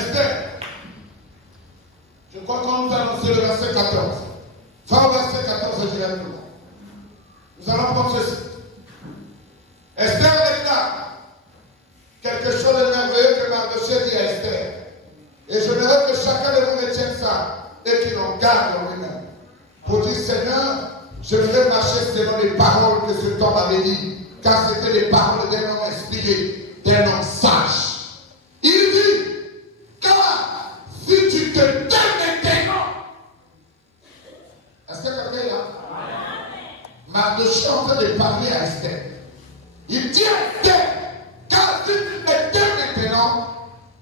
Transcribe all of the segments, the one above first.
Esther. Je crois qu'on nous a annoncé le verset 14. Fin au verset 14, je dirais tout. Nous allons prendre ceci. Esther déclare quelque chose de merveilleux que Mardochée dit à Esther. Et je voudrais que chacun de vous retienne ça et qu'il en garde en lui-même. Pour dire, Seigneur, je voudrais marcher selon les paroles que cet homme avait dit, car c'était les paroles d'un homme inspiré, d'un homme sage. Il dit, car si tu te tais maintenant, est-ce que quelqu'un est là? Mardochée est en train de parler à Esther. Il dit à Esther, car si tu te tais maintenant,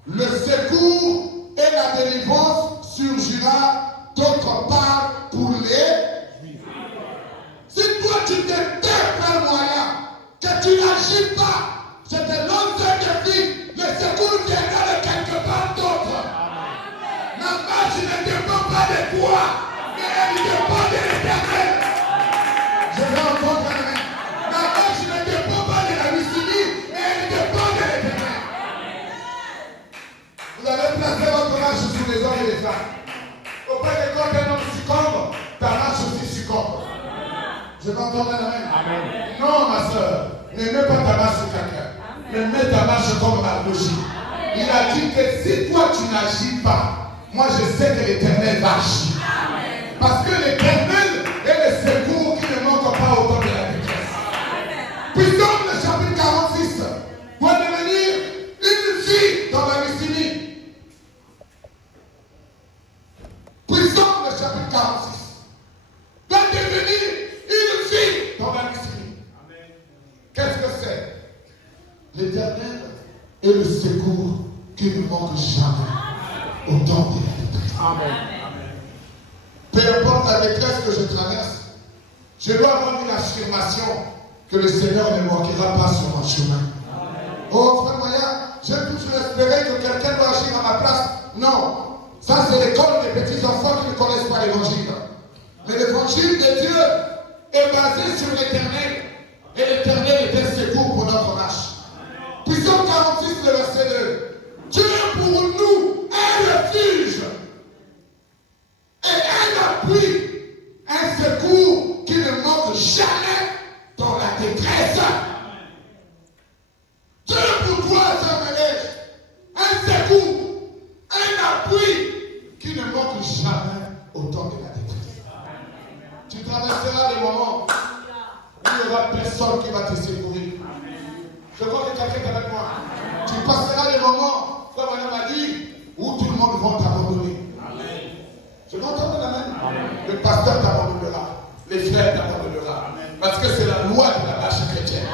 le secours et la délivrance surgira d'autre part pour les Juifs. Si toi tu te tais par le moyen, que tu n'agis pas, c'est de l'homme de vie, le secours viendra de quelque part d'autre. La marche ne dépend pas de toi, mais elle dépend de l'Éternel. Je vais entendre la main. La marche ne dépend pas de la Lucie, mais elle dépend de l'Éternel. Vous allez placer votre marche sur les hommes et les femmes. Auprès de quand un homme succombe, ta marche aussi succombe. Je vais entendre la main. Amen. Non, ma soeur, ne mets pas ta marche sur quelqu'un. Mais mets ta marche comme Mardochée. Il a dit que si toi tu n'agis pas, moi je sais que l'Éternel va agir. Parce que l'Éternel est le secours qui ne manque pas au temps de la détresse. Puissance le chapitre 46 doit devenir une fille dans la Lucie. Puissance le chapitre 46 doit devenir une fille dans la Lucie. Qu'est-ce que c'est? L'Éternel est le secours qui ne manque jamais au temps de la détresse. Amen. Peu importe la détresse que je traverse, je dois avoir une affirmation que le Seigneur ne manquera pas sur mon chemin. Oh frère Maya, j'ai toujours espéré que quelqu'un doit agir à ma place. Non, ça c'est l'école des petits enfants qui ne connaissent pas l'évangile. Mais l'évangile de Dieu est basé sur l'Éternel. Et l'Éternel est un secours pour notre marche. Puissance 46, le verset 2. Dieu est pour nous un refuge et un appui, un secours qui ne manque jamais dans la détresse. Dieu est pour toi, un secours, un appui qui ne manque jamais au temps de la détresse. Tu traverseras des moments où il n'y aura personne qui va te secourir. Je vois que quelqu'un est avec moi. Tu passeras des moments, comme on m'a dit, où tout le monde va t'abandonner. Je vais entendre la main. Le pasteur t'abandonnera. Les frères t'abandonnera. Parce que c'est la loi de la marche chrétienne.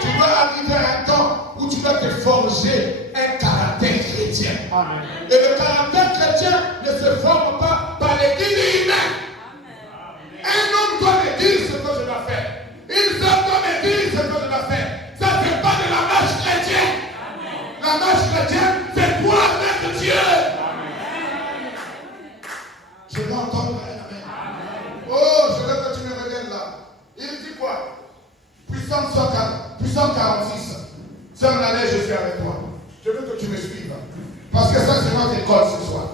Tu vas arriver à un temps où tu vas te forger un caractère chrétien. Et le caractère chrétien ne se forme pas par les guides humains. Un homme doit me dire ce que je dois faire. Une femme doit me dire ce que je dois faire. Ça ne fait pas de la marche chrétienne. La marche chrétienne, c'est toi avec Dieu. Je vais entendre un amen. Oh, je veux que tu me regardes là. Il dit quoi? Puissance 46. Sœur Nalet, je suis avec toi. Je veux que tu me suives. Parce que ça, c'est notre école ce soir.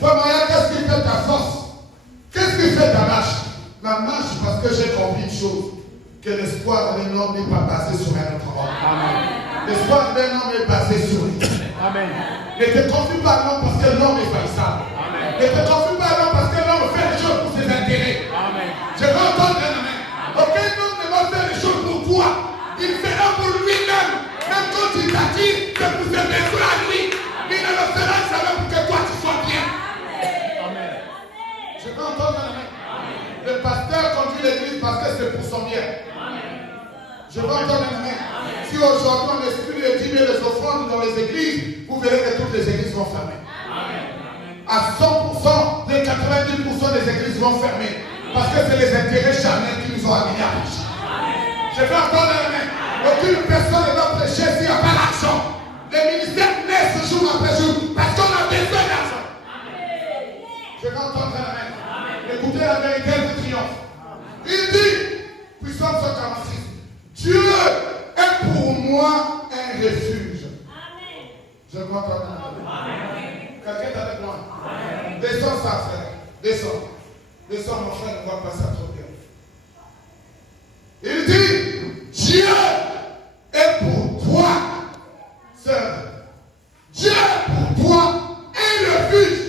Frère Maya, qu'est-ce qui fait ta force? Qu'est-ce qui fait ta marche? La marche, parce que j'ai compris une chose. Que l'espoir d'un homme n'est pas basé sur un autre homme. L'espoir d'un homme est basé sur l'Éternel. Ne te confie pas l'homme parce que l'homme est faillissable. Ne te confie pas l'homme parce que l'homme fait des choses pour ses intérêts. Je veux entendre un amen. Aucun homme ne va faire des choses pour toi. Il fera pour lui-même. Même quand il t'attire, c'est pour se mettre à lui. Il ne le fera jamais pour que toi tu sois bien. Amen. Je veux entendre un amen. Le pasteur conduit l'église parce que c'est pour son bien. Je veux entendre un amen. Si aujourd'hui on exclut les dîmes et les offrandes dans les églises, vous verrez que toutes les églises vont fermer. À 100%, les 90% des églises vont fermer. Parce que c'est les intérêts charnels qui nous ont amenés à prêcher. Je veux entendre un amen. Aucune personne ne va prêcher s'il n'y a pas l'argent. Les ministères naissent jour après jour parce qu'on a besoin d'argent. Je veux entendre un amen. Écoutez la vérité du triomphe. Il dit, puissance 146, Dieu est pour moi un refuge. Amen. Je veux entendre un amen. Quelqu'un est avec moi? Descends ça, frère. Descends. Descends, mon frère, ne voit pas ça trop bien. Il dit, Dieu est pour toi, sœur. Dieu est pour toi un refuge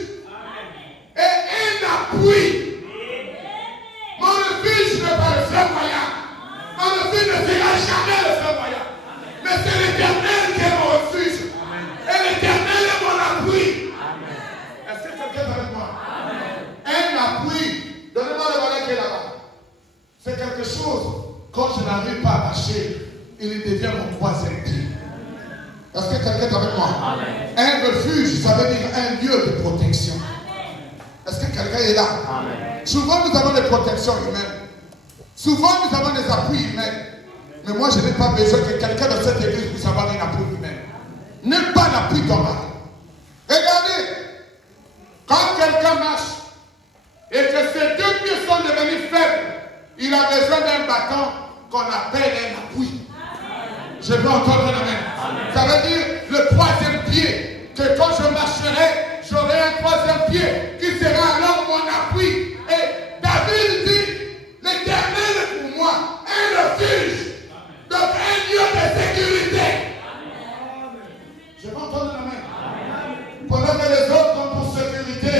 et un appui. Mon refuge n'est pas le frère moyen. Mon refuge ne sera jamais le frère moyen. Mais c'est l'Éternel qui est mon refuge. Et l'Éternel est mon appui. Est-ce que quelqu'un est avec moi? Un appui. Donnez-moi le volet qui est là-bas. C'est quelque chose, quand je n'arrive pas à marcher, il devient mon troisième pied. Est-ce que quelqu'un est avec moi? Un refuge, ça veut dire un lieu de protection. Est-ce que quelqu'un est là? Souvent nous avons des protections humaines. Souvent nous avons des appuis humains. Mais moi je n'ai pas besoin que quelqu'un dans cette église puisse avoir un appui humain. N'aie pas d'appui dans ma vie. Regardez, quand quelqu'un marche et que ses deux pieds sont devenus faibles, il a besoin d'un bâton qu'on appelle un appui. Je veux entendre la main. Ça veut dire le troisième pied, que quand je marcherai, j'aurai un troisième pied qui sera alors mon appui. Et David dit, l'Éternel est pour moi un refuge, donc un lieu de sécurité. Je veux entendre la main. Pendant que les autres ont pour sécurité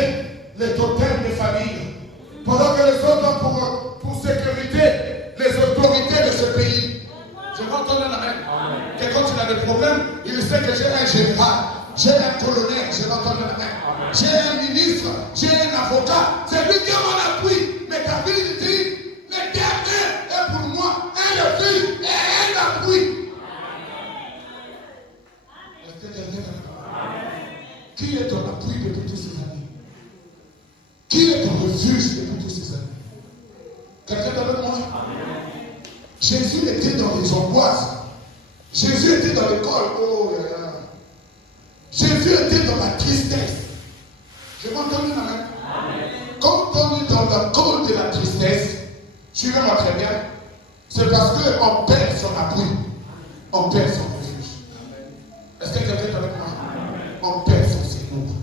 les totems des familles, pendant que les autres ont pour sécurité les autorités de ce pays, je veux entendre la main. Que quand il a des problèmes, il sait que j'ai un général, j'ai un colonel, je veux entendre la main. J'ai un ministre, j'ai un avocat, c'est lui qui est mon appui. Mais David dit, l'Éternel est pour moi un refuge et un appui. Est-ce que quelqu'un est là? Qui est ton appui depuis toutes ces années? Qui est ton refuge depuis toutes ces années? Quelqu'un est avec moi? Jésus était dans les angoisses. Jésus était dans l'école. Oh là là. Jésus était dans la tristesse. Je m'entends la main. Quand on est dans le col de la tristesse, suivez-moi très bien, c'est parce qu'on perd son appui. On perd son refuge. Est-ce que quelqu'un est avec moi? On perd son secours.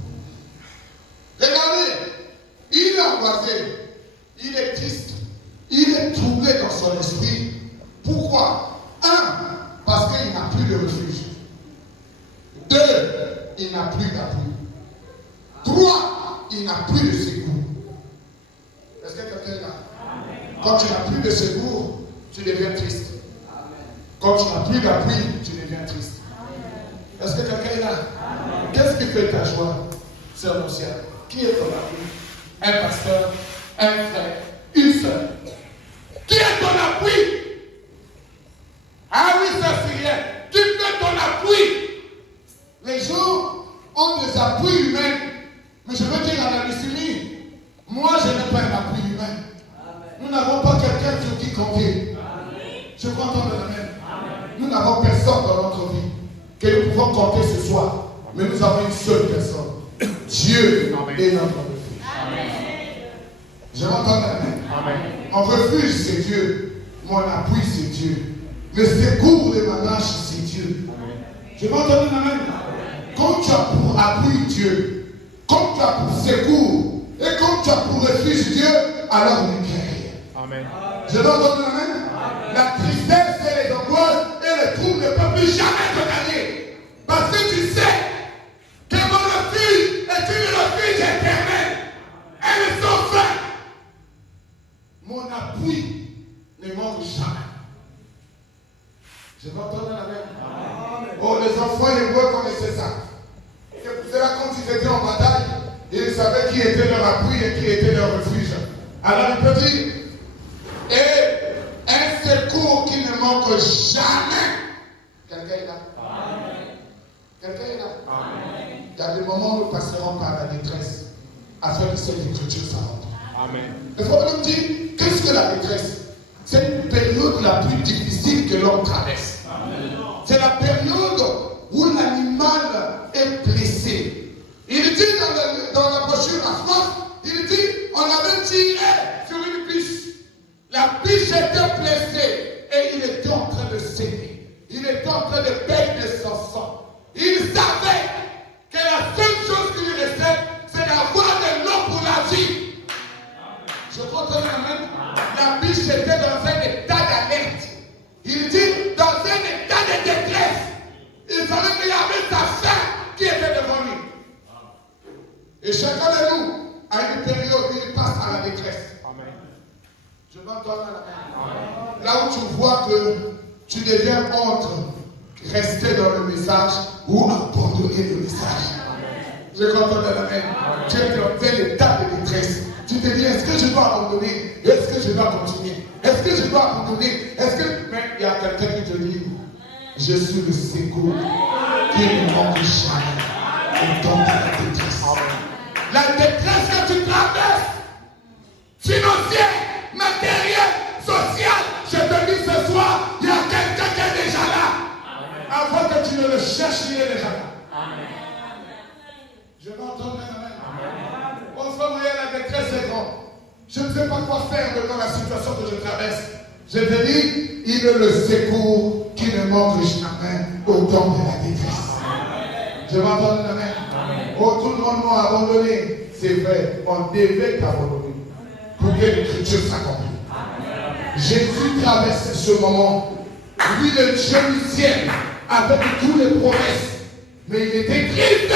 Regardez, il est angoissé, il est triste, il est troublé dans son esprit. Pourquoi? 1, parce qu'il n'a plus de refuge. 2, il n'a plus d'appui. 3, il n'a plus de secours. Est-ce que quelqu'un est là? Quand tu n'as plus de secours, tu deviens triste. Quand tu n'as plus d'appui, tu deviens triste. Est-ce que quelqu'un est là? Qu'est-ce qui fait ta joie, sœur Lucia? Qui est ton appui? Un pasteur, un frère, une sœur. Qui est ton appui? Ah oui, ça c'est rien. Qui fait ton appui? Les gens ont des appuis humains. Mais je veux dire à la Lucille, moi je n'ai pas un appui humain. Nous n'avons pas quelqu'un sur qui compter. Je crois entendre la même. Nous n'avons personne dans notre vie que nous pouvons compter ce soir. Mais nous avons une seule personne. Dieu est notre refuge. Je m'entends la même. Mon refuge c'est Dieu. Mon appui c'est Dieu. Le secours de ma marche c'est Dieu. Je m'entends la même. Quand tu as pour appui Dieu, quand tu as pour secours, et quand tu as pour refuge Dieu, alors on est guéri. Amen. Je dois entendre la main. La tristesse et les angoisses et les troubles ne peuvent plus jamais te gagner. Parce que tu sais que mon refuge est une refuge éternel. Elle est sans fin. Mon appui ne manque jamais. Je dois entendre la main. Oh, les enfants hébreux connaissaient ça. C'est là quand ils étaient en bataille, ils savaient qui était leur appui et qui était leur refuge. Alors il peut dire, et un secours qui ne manque jamais. Quelqu'un est là? Quelqu'un est là? Il y a des moments où nous passerons par la détresse afin que cette écriture s'arrête. Le problème dit, qu'est-ce que la détresse? C'est une période la plus difficile que l'homme traverse. C'est la période où l'animal est blessé. Il dit dans la brochure à France, il dit, on avait tiré sur une biche. La biche était blessée et il était en train de saigner. Il était en train de perdre son sang. Il savait que la seule chose qui lui restait, Et chacun de nous, à une période où il passe à la détresse. Amen. Je m'entends à la main. Là où tu vois que tu deviens entre rester dans le message ou abandonner le message. Je comprends à la main. Tu es dans telle étape de détresse. Tu te dis, est-ce que je dois abandonner? Est-ce que je dois continuer? Est-ce que je dois abandonner? Est-ce que... Mais il y a quelqu'un qui te dit, je suis le secours qui ne manque jamais au temps de la détresse. La détresse que tu traverses, financière, matérielle, sociale, je te dis ce soir, il y a quelqu'un qui est déjà là. Avant que tu ne le cherches, il est déjà là. Je vais entendre un amen. Au fond, la détresse est grande. Je ne sais pas quoi faire devant la situation que je traverse. Je te dis, il est le secours qui ne manque jamais au temps de la détresse. Je vais entendre un amen. Oh, tout le monde m'a abandonné. C'est vrai, on devait t'abandonner pour que l'écriture s'accomplisse. Jésus traversait ce moment. Lui, le Dieu du ciel, avec toutes les promesses. Mais il était triste.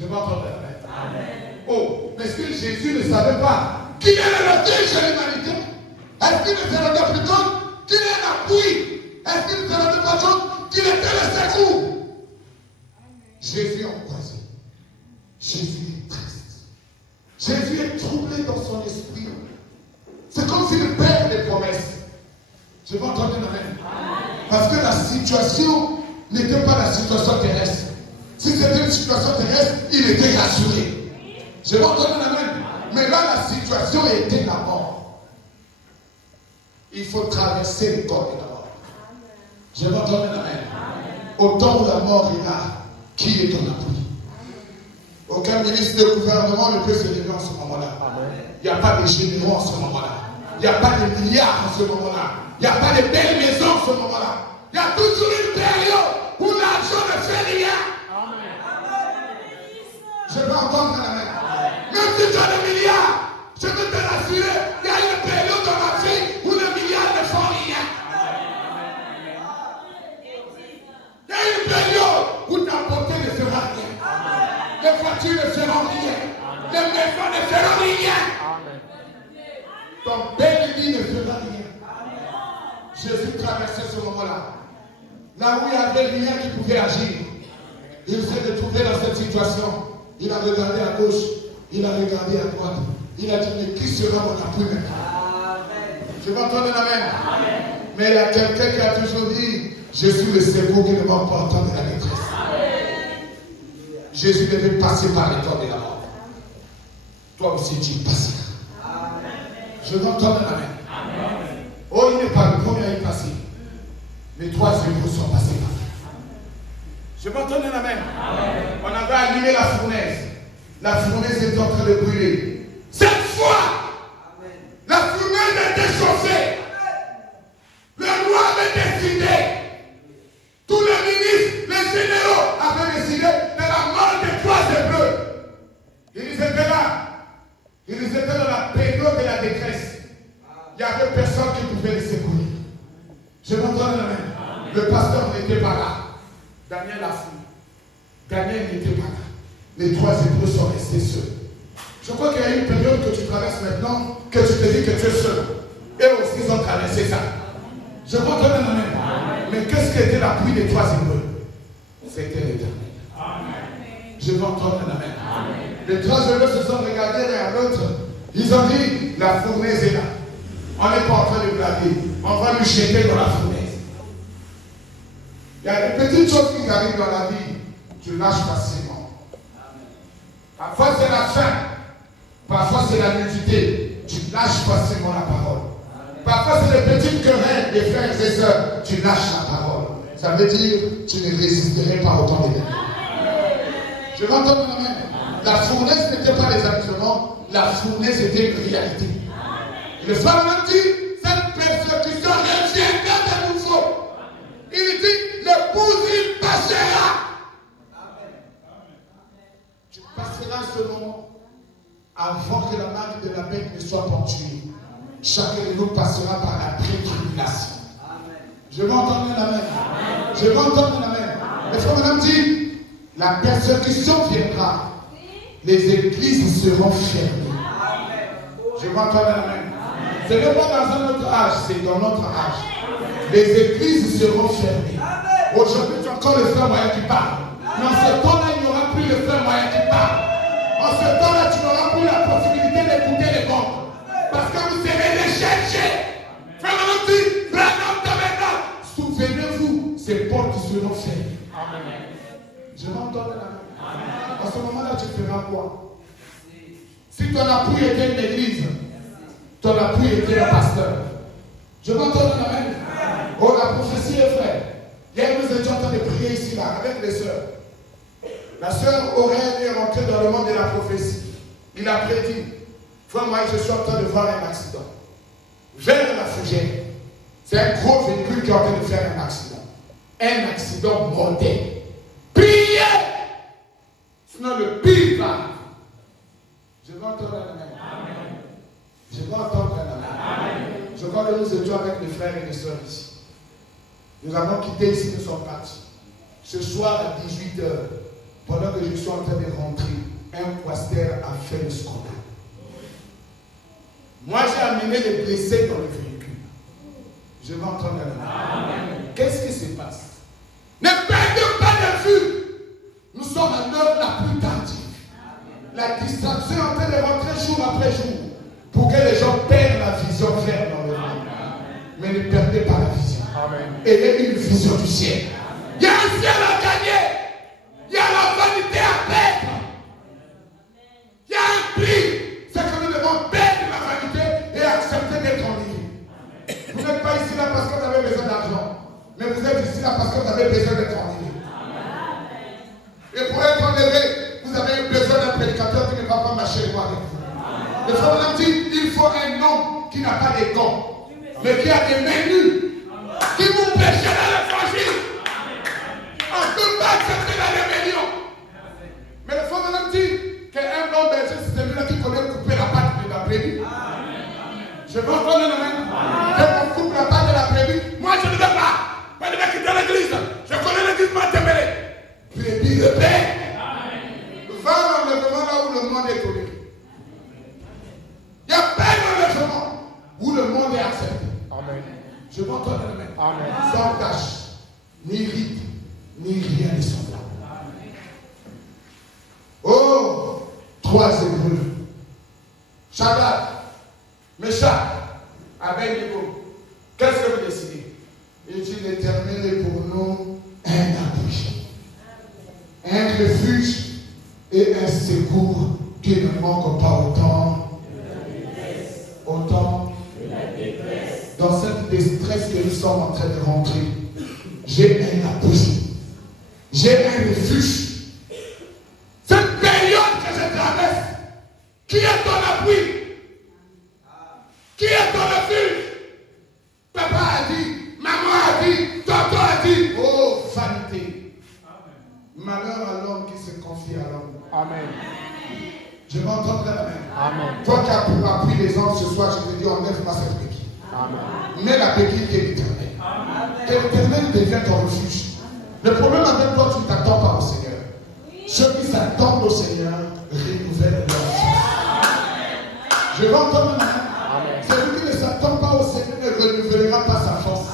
Je vais entendre un amen. Oh, mais est-ce que Jésus ne savait pas qu'il est le refuge de l'humanité? Est-ce qu'il ne se rendait plus compte qu'il est l'appui? Est-ce qu'il ne se rendait pas compte qu'il était le secours? Jésus angoissé. Jésus est triste. Jésus est troublé dans son esprit. C'est comme s'il perd les promesses. Je vais entendre un amen. Parce que la situation n'était pas la situation terrestre. Si c'était une situation terrestre, il était rassuré. Je vais entendre un amen. Mais là, la situation était la mort. Il faut traverser le corps de la mort. Je vais entendre un amen. Au temps où la mort est là, qui est ton appui? Aucun ministre de gouvernement ne peut se lever en ce moment-là. Il n'y a pas de généraux en ce moment-là. Il n'y a pas de milliards en ce moment-là. Il n'y a pas de belles maisons en ce moment-là. Il y a toujours une période où l'argent ne fait rien. Je vais entendre la main. Même si tu as des milliards, je peux te rassurer, il y a une période dans ma vie où les milliards ne font rien. Il y a une période où ta beauté ne fera rien. Les voitures ne feront rien. Les maisons ne feront rien. Ton belle vie ne fera rien. Jésus traversait ce moment-là. Là où il n'y avait rien qui pouvait agir. Il s'est retrouvé dans cette situation. Il a regardé à gauche. Il a regardé à droite. Il a dit, mais qui sera mon appui maintenant? Je vais entendre un amen. Mais il y a quelqu'un qui a toujours dit, je suis le secours qui ne manque pas au temps de la détresse. Jésus devait passer par les temps de la mort. Toi aussi, tu passeras. Je vais entendre un amen. Oh, il n'est pas le premier à y passer. Les trois époux sont passés par là. Je vais entendre un amen. On avait allumé la fournaise. La fournaise est en train de brûler. Cette fois, la fournaise était chauffée. Le roi avait décidé. Tous les ministres, les généraux avaient décidé de la mort des trois Hébreux. Ils étaient là. Ils étaient dans la période de la détresse. Il n'y avait personne qui pouvait les secourir. Je m'entends la main. Le pasteur n'était pas là. Daniel a fui. Daniel n'était pas là. Les trois Hébreux sont restés seuls. Je crois qu'il y a une période que tu traverses maintenant, que tu te dis que tu es seul. Et aussi, ils ont traversé ça. Je crois que mais qu'est-ce qui était l'appui des trois Hébreux? C'était l'Éternel. Je vais entendre un amen. Les trois Hébreux se sont regardés l'un à l'autre. Ils ont dit, la fournaise est là. On n'est pas en train de blaguer. On va nous jeter dans la fournaise. Il y a des petites choses qui arrivent dans la vie. Tu lâches facilement. Parfois c'est la faim. Parfois c'est la nudité. Tu lâches facilement la parole. Parfois c'est les petites querelles des frères et sœurs. Tu lâches la parole. Ça veut dire tu ne résisterais pas au temps des bénis. Je m'entends la main. La fournaise n'était pas les amusements. La fournaise était une réalité. Et le frère m'a dit, cette persécution reviendra de nouveau. Il dit, l'épouse, il passera. Tu passeras ce moment avant que la marque de la bête ne soit ponctuée. Chacun de nous passera par la pré-tribulation. Je vais entendre la main. Je vais entendre la main. Le frère madame dit, la persécution viendra. les églises seront fermées. Je m'entends la main. Ce n'est pas dans un autre âge, c'est dans notre âge. Les églises seront fermées. Aujourd'hui, tu as encore le frère moyen qui parle. Mais en ce temps-là, il n'y aura plus le frère moyen qui parle. En ce temps-là, tu n'auras plus la possibilité d'écouter les grands. Parce que vous serez recherchés. Frère dit, souvenez-vous, ces portes seront fermées. Je m'entends la main. En ce moment-là, tu feras quoi? Si ton appui était une église, ton appui était un pasteur. Je m'entends la main. Oh, la prophétie est vraie. Hier, nous étions en train de prier ici, là, avec les sœurs. La sœur Aurèle est rentrée dans le monde de la prophétie. Il a prédit. Frère, moi, je suis en train de voir un accident. Vers la fougère. C'est un gros véhicule qui est en train de faire un accident. Un accident mortel. Priez! Sinon, le pire va. Je vais entendre la main. Je vais entendre la main. Je crois que nous étions avec les frères et les sœurs ici. Nous avons quitté ici, nous sommes partis. Ce soir à 18h, pendant que je suis en train de rentrer, un quaster a fait le scandale. Moi, j'ai amené les blessés dans le véhicule. Je vais entendre la main. Qu'est-ce qui se passe? Ne perdez pas de vue. Nous sommes à l'heure la plus tardive. La distraction est en train de rentrer jour après jour pour que les gens perdent la vision claire dans le monde. Mais ne perdez pas la vision. Ayez une vision du ciel. Il y a un ciel à gagner. Il y a la vanité à perdre. Il y a un prix. C'est que nous devons perdre la vanité et accepter d'être enlevé. Vous n'êtes pas ici là parce que vous avez besoin d'argent. Mais vous êtes ici là parce que vous avez besoin d'être enlevé. Et pour être enlevé, vous avez besoin d'un prédicateur qui ne va pas marcher loin avec vous. Le frère m'a dit, il faut un homme qui n'a pas des gants, mais qui a des mains nues, qui vous prêche dans l'évangile. On ne peut pas accepter la rébellion. Mais le frère m'a dit qu'un bon berger, c'est celui-là qui connaît couper la patte de la brebis. Je veux entendre le même. Dès qu'on coupe la patte de la brebis, moi je ne veux pas. Moi je vais quitter l'église. Je connais l'église Matemele. Brebis de paix. Va dans l'enlèvement là où le monde est connu. Il y a plein d'enlèvements où le monde est accepté. Amen. Je m'entends dans le même. Sans tâche, ni rite, ni rien de semblable. Oh, 3 Hébreux. Shadrach, Meshach, Abednego. Qu'est-ce que vous décidez? Il dit l'Éternel est pour nous un abri, un refuge et un secours qui ne manque pas autant dans cette détresse que nous sommes en train de rentrer. J'ai un abri, j'ai un refuge. Cette période que je traverse, qui est ton abri? Qui est ton refuge? Papa a dit, maman a dit, tonton a dit. Oh, vanité. Malheur à l'homme qui se confie à l'homme. Amen. Je m'entends très bien. Amen. Toi qui as pour appui les hommes ce soir, je te dis, enlève-moi cette béquille. Amen. Mets la béquille qui est l'éternel. Que l'éternel devienne ton refuge. Le problème avec toi, tu ne t'attends pas au Seigneur. Ceux qui s'attendent au Seigneur renouvellent leur force. Je vais entendre celui qui ne s'attend pas au Seigneur ne renouvellera pas sa force.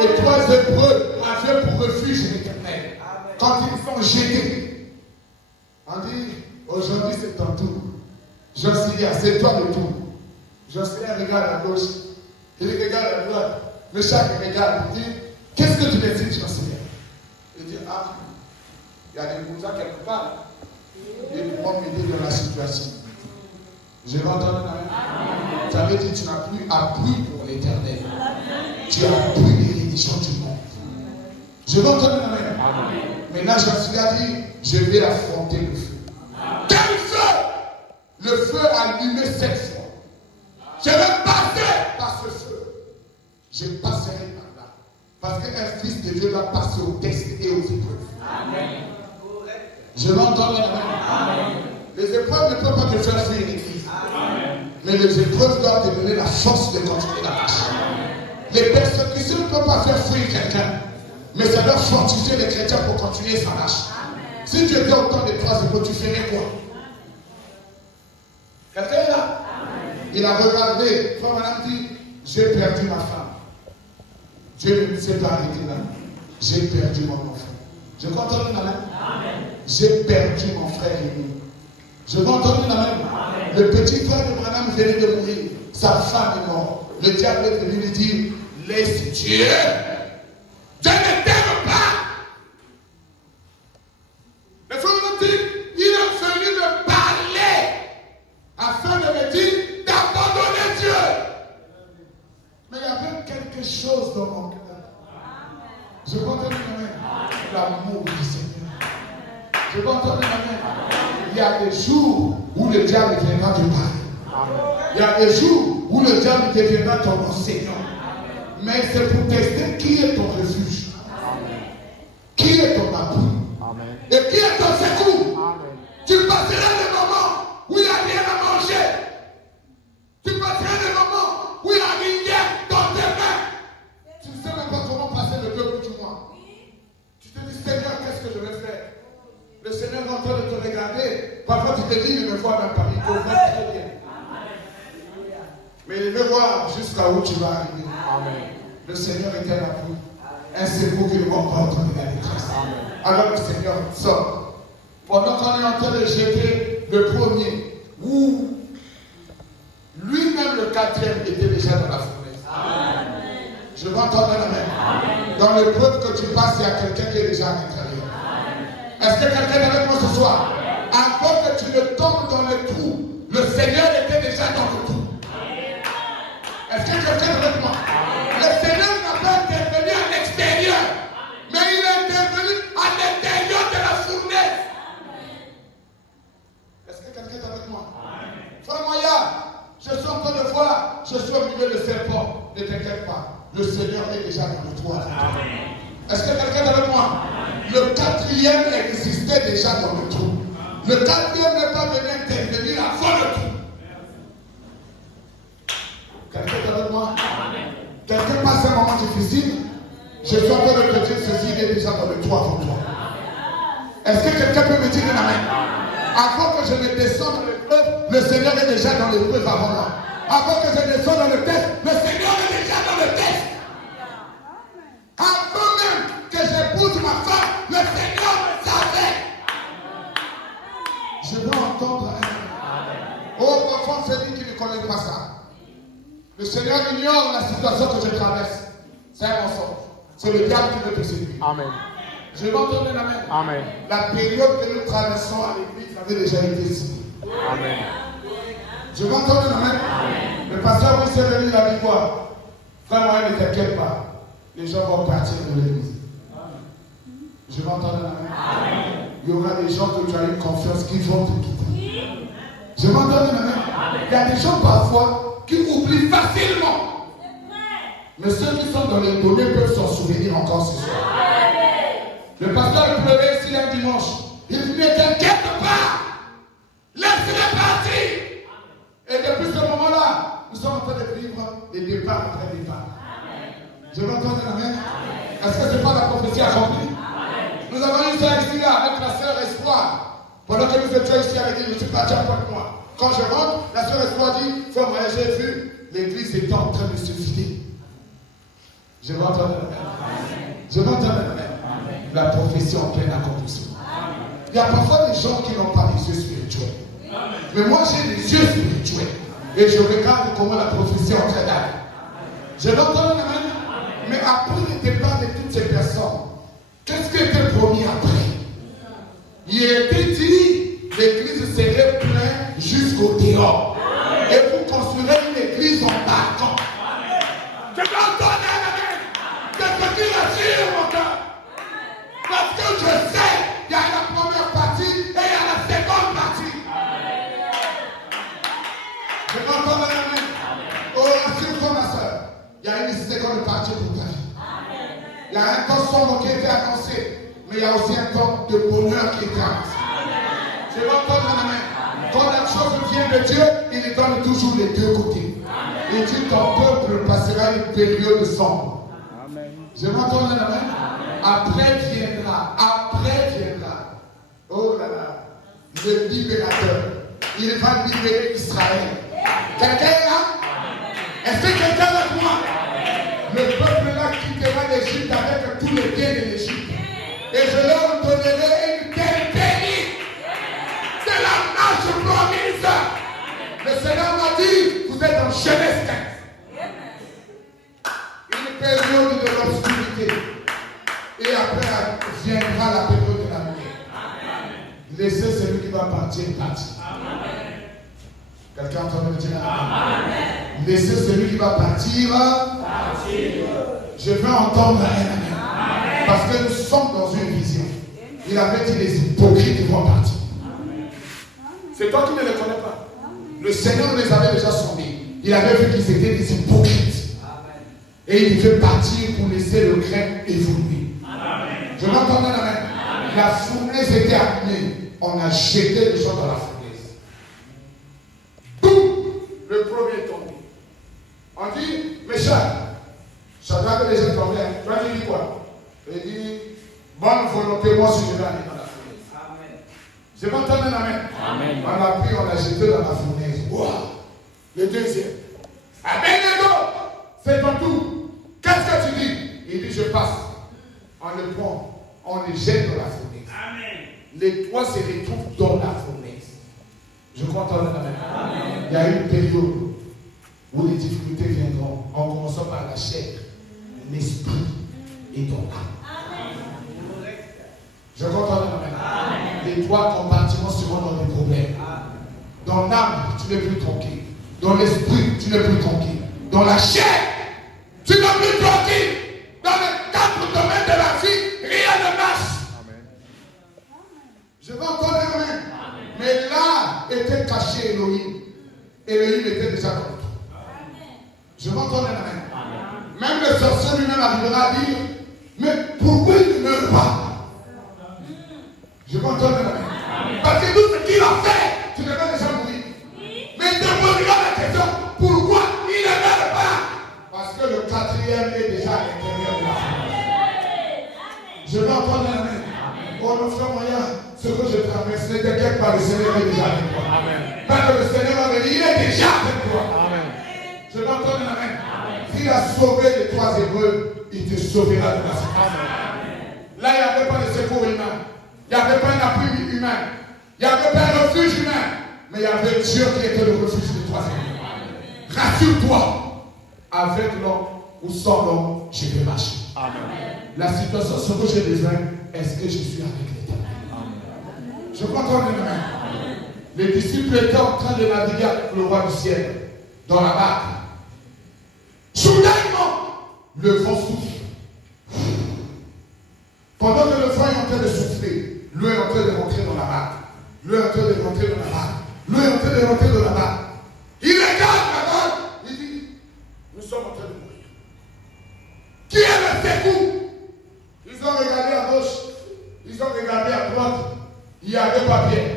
Les 3 Hébreux avaient pour refuge l'éternel. Quand ils sont jetés, on dit, aujourd'hui c'est ton tour. Josiah, c'est toi le tour. Josiah regarde à gauche, il regarde à droite. Meshach regarde, il dit, qu'est-ce que tu décides, Josiah? Il dit, ah, il y a des bousins quelque part. Ils pourront m'aider dans la situation. Je vais entendre la main. Ça veut dire que tu n'as plus appris pour l'éternel. Tu as appris les religions du monde. Je vais entendre la main. Maintenant, Josiah dit, je vais affronter le feu. Quel feu? Le feu allumé 7 fois. Je vais passer par ce feu. Je passerai par là. Parce qu'un fils de Dieu doit passer aux tests et aux épreuves. Amen. Je vais entendre la main. Les épreuves ne peuvent pas te faire fuir l'église. Mais les épreuves doivent te donner la force de continuer la marche. Les persécutions ne peuvent pas faire fuir quelqu'un. Mais ça doit fortifier les chrétiens pour continuer sa marche. Si tu étais au temps des 3 Hébreux, tu ferais quoi? Il a regardé. Frère Madame dit, j'ai perdu ma femme. Dieu ne s'est pas arrêté là. J'ai perdu mon enfant. Je peux entendre une amen? J'ai perdu mon frère aîné. Je peux entendre une amen? Le petit frère de Madame venait de mourir. Sa femme est morte. Le diable est venu lui dire, laisse Dieu. Dieu ne t'aime pas. Le frère me dit, il est venu me parler afin de me dire d'abandonner Dieu. Mais il y avait quelque chose dans mon cœur. Je peux entendre une amen? L'amour du Seigneur. Je peux entendre une amen? Il y a des jours où le diable viendra te parler. Il y a des jours où le diable deviendra ton enseignant. Mais c'est pour tester qui est ton refuge. Qui est ton appui. Et qui est ton secours. Tu passeras des moments où il n'y a rien à manger. Tu passeras des moments où il n'y a rien dans tes mains. Tu ne sais même pas comment passer le deux bouts du mois. Tu te dis, Seigneur, qu'est-ce que je vais faire? Le Seigneur est en train de te regarder. Parfois tu te dis, il me voit même pas. Il te voit très bien. Mais il veut voir jusqu'à où tu vas arriver. Le Seigneur est un appui. Un secours qui ne va pas entendre la détresse. Alors le Seigneur sort. Pendant qu'on est en train de jeter le premier, où lui-même le quatrième était déjà dans la fournaise. Je vais entendre la même. Dans l'épreuve que tu passes, il y a quelqu'un qui est déjà à l'intérieur. Est-ce que quelqu'un est avec moi ce soir? Avant que tu ne tombes dans le trou, le Seigneur était déjà dans le trou. Est-ce que quelqu'un est avec moi? Le Seigneur n'a pas intervenu à l'extérieur, mais il est intervenu à l'intérieur de la fournaise. Est-ce que quelqu'un est avec moi? Frère Moya, je suis en train de voir, je suis au milieu de serpents. Ne t'inquiète pas, le Seigneur est déjà dans le trou. Est-ce que quelqu'un est avec moi? Le quatrième existait déjà dans le trou. Le quatrième n'est pas venu intervenir avant le trou. Quelqu'un est avec moi? Quelqu'un passe un moment difficile? Je suis en train de te dire ceci, il est déjà dans le trou avant toi. Est-ce que quelqu'un peut me dire un amen? Avant que je ne descende dans l'épreuve, le Seigneur est déjà dans l'épreuve avant moi. Avant que je descende dans le test, le Seigneur est déjà dans le test. Avant même que j'épouse ma femme, le Seigneur me savait. Je dois entendre un. Oh, parfois on se dit qu'il ne connaît pas ça. Le Seigneur ignore la situation que je traverse. C'est un mensonge. C'est le diable qui veut te séduire. Amen. Je vais entendre un amen. Amen. La période que nous traversons à l'église avait déjà été signée. Amen. Je vais entendre un amen. Amen. Le pasteur Brice est venu, il a dit quoi? Frère, moi, ne t'inquiète pas. Les gens vont partir de l'église. Je vais entendre un amen. Amen. Il y aura des gens que tu as eu confiance qui vont te quitter. Je vais entendre un amen. Il y a des gens parfois qui oublient facilement. Mais ceux qui sont dans les données peuvent s'en souvenir encore ce soir. Le pasteur pleurait ici un dimanche. Il dit, ne t'inquiète pas. Laisse-les partir. Et depuis ce moment-là, nous sommes en train de vivre des départs après départ. Je vais entendre un amen. Est-ce que ce n'est pas la prophétie accomplie? Nous avons une soeur ici là avec la sœur Espoir. Pendant que nous étions ici, elle a dit, je suis parti après moi. Quand je rentre, la sœur Espoir dit, frère, moi j'ai vu, l'église est en train de se vider. Je vais entendre un amen. Je vais entendre un amen. La prophétie en plein accomplissement. Il y a parfois des gens qui n'ont pas les yeux spirituels. Mais moi j'ai les yeux spirituels. Et je regarde comment la prophétie est en train d'aller. Je vais entendre un amen. Mais après le départ de toutes ces personnes, qu'est-ce qui était promis après? Il était dit, l'église serait pleine jusqu'au dehors. Et vous construirez une église en balcon. Je vais entendre un amen. Qu'est-ce qui rassure mon cœur? Parce que je sais, il y a la première partie et il y a la seconde partie. Je vais entendre un amen. Oh, rassure-toi ma soeur. Il y a une seconde partie pour ta vie. Il y a un temps sombre qui a été annoncé, mais il y a aussi un temps de bonheur qui est annoncé. Je vais entendre un amen. Quand la chose vient de Dieu, il donne toujours les deux côtés. Il dit ton peuple passera une période sombre. Je vais entendre un amen. Après viendra. Oh là là, le libérateur. Il va libérer Israël. Quelqu'un est là? Est-ce que quelqu'un est avec moi? Le peuple là quittera l'Égypte avec tous les biens de l'Égypte. Et je leur donnerai une terre bénie. C'est la marche promise. Le Seigneur m'a dit, vous êtes en Genèse 15. Une période de l'obscurité. Et après viendra la période de la lumière. Laissez celui qui va partir partir. Quelqu'un entend me dire amen. Laissez celui qui va partir. Je veux entendre un amen. Parce que nous sommes dans une vision. Il avait dit les hypocrites vont partir. C'est toi qui ne les connais pas. Le Seigneur les avait déjà sondés. Il avait vu qu'ils étaient des hypocrites. Et il devait partir pour laisser le grain évoluer. Je m'entends un amen. La fournaise était amenée. On a jeté les gens dans la fournaise. Boum! Le premier est tombé. On dit, mes chers, Shadrach avait déjà tombé. Toi, tu dis quoi? Il dit, bonne volonté, moi, si je vais aller dans la fournaise. Amen. Je m'entends un amen. Amen. On a pris, on a jeté dans la fournaise. Wow! Le deuxième. Abednego, c'est ton tour. Qu'est-ce que tu dis? Il dit, je passe. On le prend, on le jette dans la fournaise. Amen. Les trois se retrouvent dans la fournaise. Je crois entendre la même. Il y a une période où les difficultés viendront en commençant par la chair, l'esprit et ton âme. Je crois entendre la même. Les trois compartiments seront dans des problèmes. Dans l'âme, tu n'es plus tranquille. Dans l'esprit, tu n'es plus tranquille. Dans la chair, tu n'es plus tranquille. Dans le quatre domaines de la vie, rien ne marche. Amen. Je vais encore un amen. Mais là était caché Elohim. Elohim était déjà contre toi. Je vais encore un amen. Même le sorcier lui-même arrivera à dire, mais pourquoi il ne meurt pas? Je vais encore un amen. Parce que tout ce qu'il a fait, tu devrais déjà mourir. Mais te poseras la question, pourquoi il ne meurt pas? Parce que le quatrième est déjà à l'intérieur de la famille. Je vais entendre un amen. Oh mon frère moyen, ce que je traverse n'était quelque part, le Seigneur est déjà avec toi. Parce que le Seigneur va venir, il est déjà avec toi. Amen. Je vais entendre un amen. S'il a sauvé les trois Hébreux, il te sauvera de la situation. Là, il n'y avait pas de secours humain. Il n'y avait pas un appui humain. Il n'y avait pas un refuge humain. Mais il y avait Dieu qui était le refuge des trois Hébreux. Rassure-toi. Avec l'homme ou sans l'homme, je vais marcher. Amen. La situation, ce que j'ai besoin, est-ce que je suis avec l'Éternel? Je crois qu'on est là. Les disciples étaient en train de naviguer avec le roi du ciel dans la barque. Soudainement, le vent souffle. Pendant que le vent est en train de souffler, l'eau est en train de rentrer dans la barque. L'eau est en train de rentrer dans la barque. L'eau est en train de rentrer dans la barque. Il regarde la barque. Il dit, nous sommes en train de mourir. Qui est le secours? Ils ont regardé à gauche. Ils ont regardé à droite. Il n'y avait pas Pierre.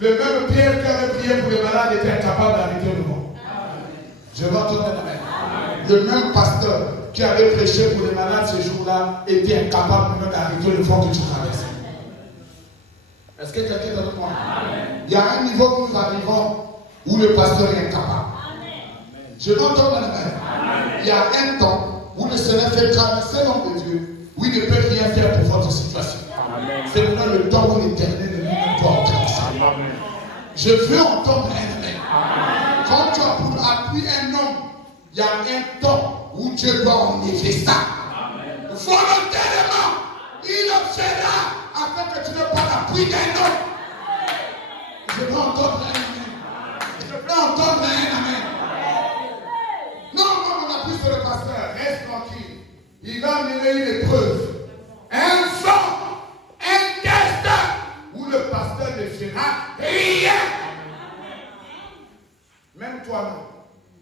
Le même Pierre qui avait prié pour les malades était incapable d'arrêter le vent. Je vais entendre un amen. Le même pasteur qui avait prêché pour les malades ce jour-là était incapable même d'arrêter le vent que tu traversais. Est-ce que quelqu'un est avec moi? Il y a un niveau où nous arrivons où le pasteur est incapable. Je vais entendre un amen. Il y a un temps où le Seigneur fait traverser l'homme de Dieu, où il ne peut rien faire pour votre situation. C'est maintenant le temps où l'Éternel de lui-même doit entrer en salut. Je veux entendre un amen. Quand tu as pour appui un homme, il y a un temps où Dieu doit enlever ça. Volontairement, il le fera afin que tu n'aies pas l'appui d'un homme. Je veux entendre un amen. Je veux entendre un amen. Non, on appuie sur le pasteur. Reste tranquille. Il va mener une épreuve. Un vent, un test où le pasteur ne fera rien. Même toi-même,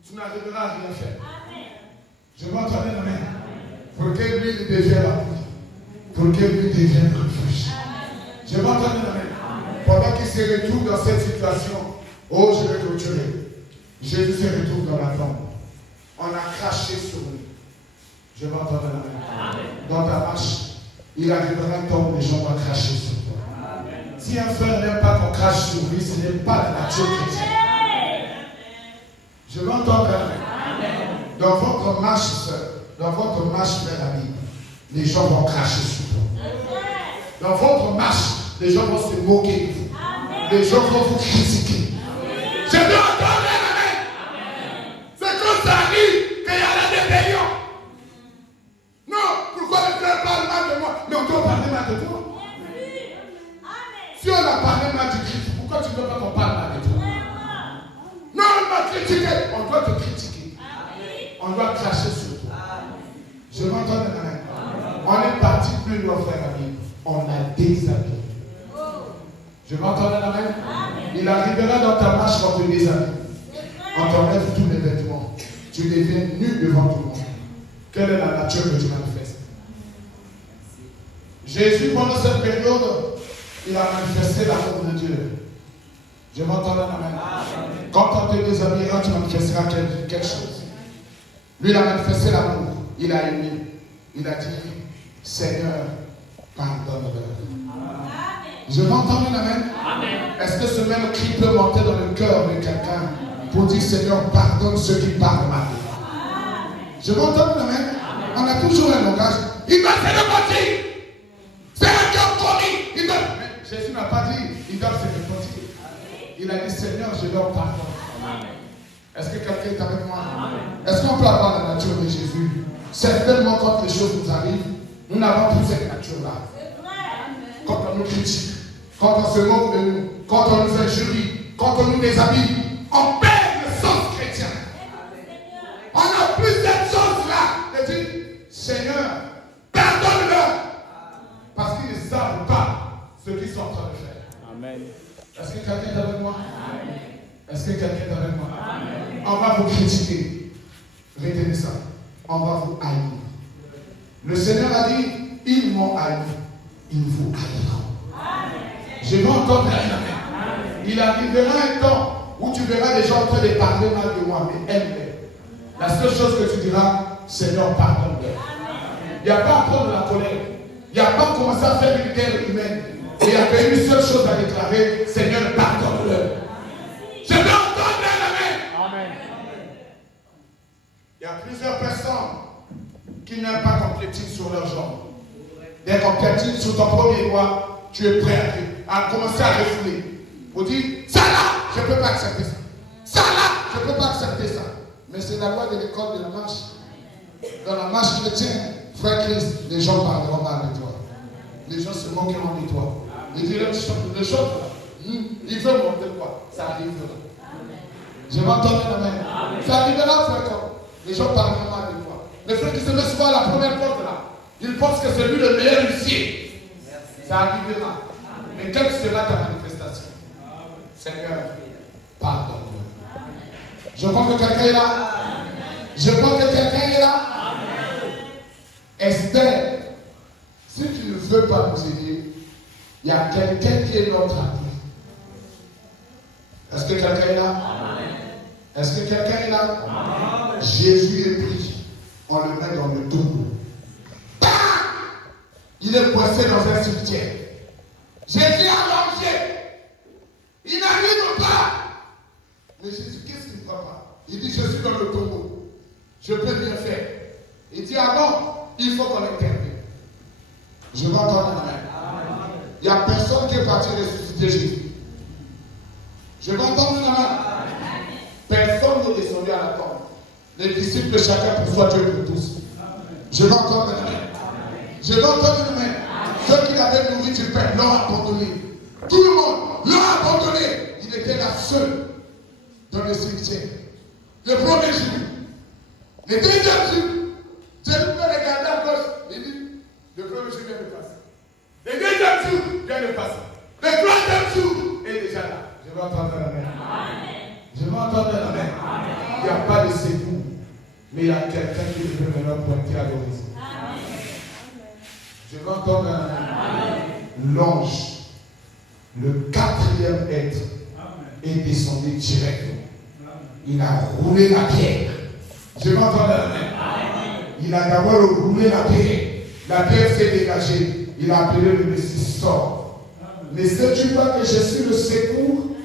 tu n'arriveras à rien faire. Je vais entendre un amen. Pour que lui devienne la pluie. Pour que lui devienne refuge. Je vais entendre un amen. Pendant qu'il se retrouve dans cette situation, oh, je vais clôturer. Jésus se retrouve dans la tombe. On a craché sur lui. Je vais entendre un amen. Dans ta marche, il arrivera un temps où les gens vont cracher sur toi. Amen. Si un frère n'aime pas qu'on crache sur lui, ce n'est pas la nature chrétienne. Je veux entendre un amen. Dans votre marche, dans votre marche vers la Bible, les gens vont cracher sur vous. Dans votre marche, les gens vont se moquer de vous. Les gens vont vous critiquer. Je veux entendre un amen. C'est quand ça arrive qu'il y a la rébellion. Non, pourquoi le frère parle mal de moi? Mais on doit parler mal de toi. Si on a parlé mal du Christ, pourquoi tu ne veux pas qu'on parle mal de toi? Non, on doit critiquer. On doit te critiquer. On doit cracher sur toi. Je m'entends un amen. On est parti plus loin, frère ami. On a déshabillé. Je m'entends un amen. Il arrivera dans ta marche quand tu déshabilles. On t'enlève tous les vêtements. Tu deviens nu devant tout le monde. Quelle est la nature que tu manifestes? Jésus, pendant cette période, il a manifesté l'amour de Dieu. Je m'entends un amen. Quand on te déshabillera, tu manifesteras quelque chose. Lui, il a manifesté l'amour. Il a aimé. Il a dit, Seigneur, pardonne-leur. Je m'entends un amen. Est-ce que ce même cri peut monter dans le cœur de quelqu'un pour dire, Seigneur, pardonne ceux qui parlent mal de moi? Je m'entends un amen. On a toujours un langage. Il doit se repentir. C'est un cœur commis. Mais Jésus n'a pas dit, il doit se repentir. Il a dit, Seigneur, je leur pardonne. Est-ce que quelqu'un est avec moi? Est-ce qu'on peut avoir la nature de Jésus? Certainement, quand les choses nous arrivent, nous n'avons plus cette nature-là. Quand on nous critique, quand on se moque de nous, quand on nous injurie, quand on nous déshabille, on perd le sens chrétien. On n'a plus cette chose-là de dire, Seigneur, pardonne-leur. Parce qu'ils ne savent pas ce qu'ils sont en train de faire. Amen. Est-ce que quelqu'un est avec moi? Amen. Est-ce que quelqu'un est avec moi? Amen. On va vous critiquer. Retenez ça. On va vous haïr. Le Seigneur a dit, ils m'ont haï. Ils vous haïront. Je vais entendre un amen. Il arrivera un temps où tu verras des gens en train de parler mal de moi, mais aime-les. La seule chose que tu diras, Seigneur, pardonne-leur. Il n'y a pas à prendre la colère. Il n'y a pas à commencer à faire une guerre humaine. Et il n'y a qu'une seule chose à déclarer, Seigneur, pardonne-leur. Je veux entendre un amen. Il y a plusieurs personnes qui n'aiment pas qu'on piétine sur leurs jambes. Dès qu'on piétine sur ton premier doigt, tu es prêt à commencer à refouler. Pour dire, ça là, je ne peux pas accepter ça. Ça là, je ne peux pas accepter ça. Mais c'est la loi de l'école de la marche. Dans la marche chrétienne, frère Christ, les gens parleront mal de toi. Les gens se moqueront de toi. Ils diront, le choses là, il veut monter quoi? Ça arrivera. Je m'entends un amen. Ça arrivera, frère. Les gens parleront mal de toi. Les frères qui se mettent souvent à la première porte là, ils pensent que c'est lui le meilleur ici. Ça arrivera. Mais quelle sera ta manifestation? Seigneur, pardonne-moi. Je crois que quelqu'un est là. Je crois que quelqu'un est là. Esther, si tu ne veux pas nous aider, il y a quelqu'un qui est notre appui. Est-ce que quelqu'un est là? Est-ce que quelqu'un est là? Jésus est pris. On le met dans le tombeau. Il est coincé dans un cimetière. Jésus a mangé. Il n'arrive pas. Mais Jésus, qu'est-ce qu'il ne croit pas? Il dit, je suis dans le tombeau. Je peux rien faire. Il dit, ah bon, il faut qu'on intervienne. Je vais entendre un amen. Il n'y a personne qui est parti ressusciter Jésus. Je vais entendre un amen. Personne n'est descendu à la tombe. Les disciples, chacun pour soi, Dieu pour tous. Je vais entendre un amen. Je vais entendre un amen. Ceux qui l'avaient nourri du pain l'ont abandonné. Tout le monde l'a abandonné. Il était là seul dans le cimetière. Le premier jour. Le deuxième jour. Jésus peut regarder à gauche. Il dit, le premier jour vient de passer. Le deuxième jour vient de passer. Le troisième jour est déjà là. Je vais entendre la main. Je vais entendre la main. Il n'y a pas de secours. Mais il y a quelqu'un qui veut maintenant pointer à l'horizon. Je vais entendre la main. L'ange, le quatrième être, est descendu directement. Il a roulé la pierre. Je vais entendre la main. Il a d'abord roulé la pierre. La pierre s'est dégagée. Il a appelé le Messie, sort. Ne sais-tu pas que je suis le secours?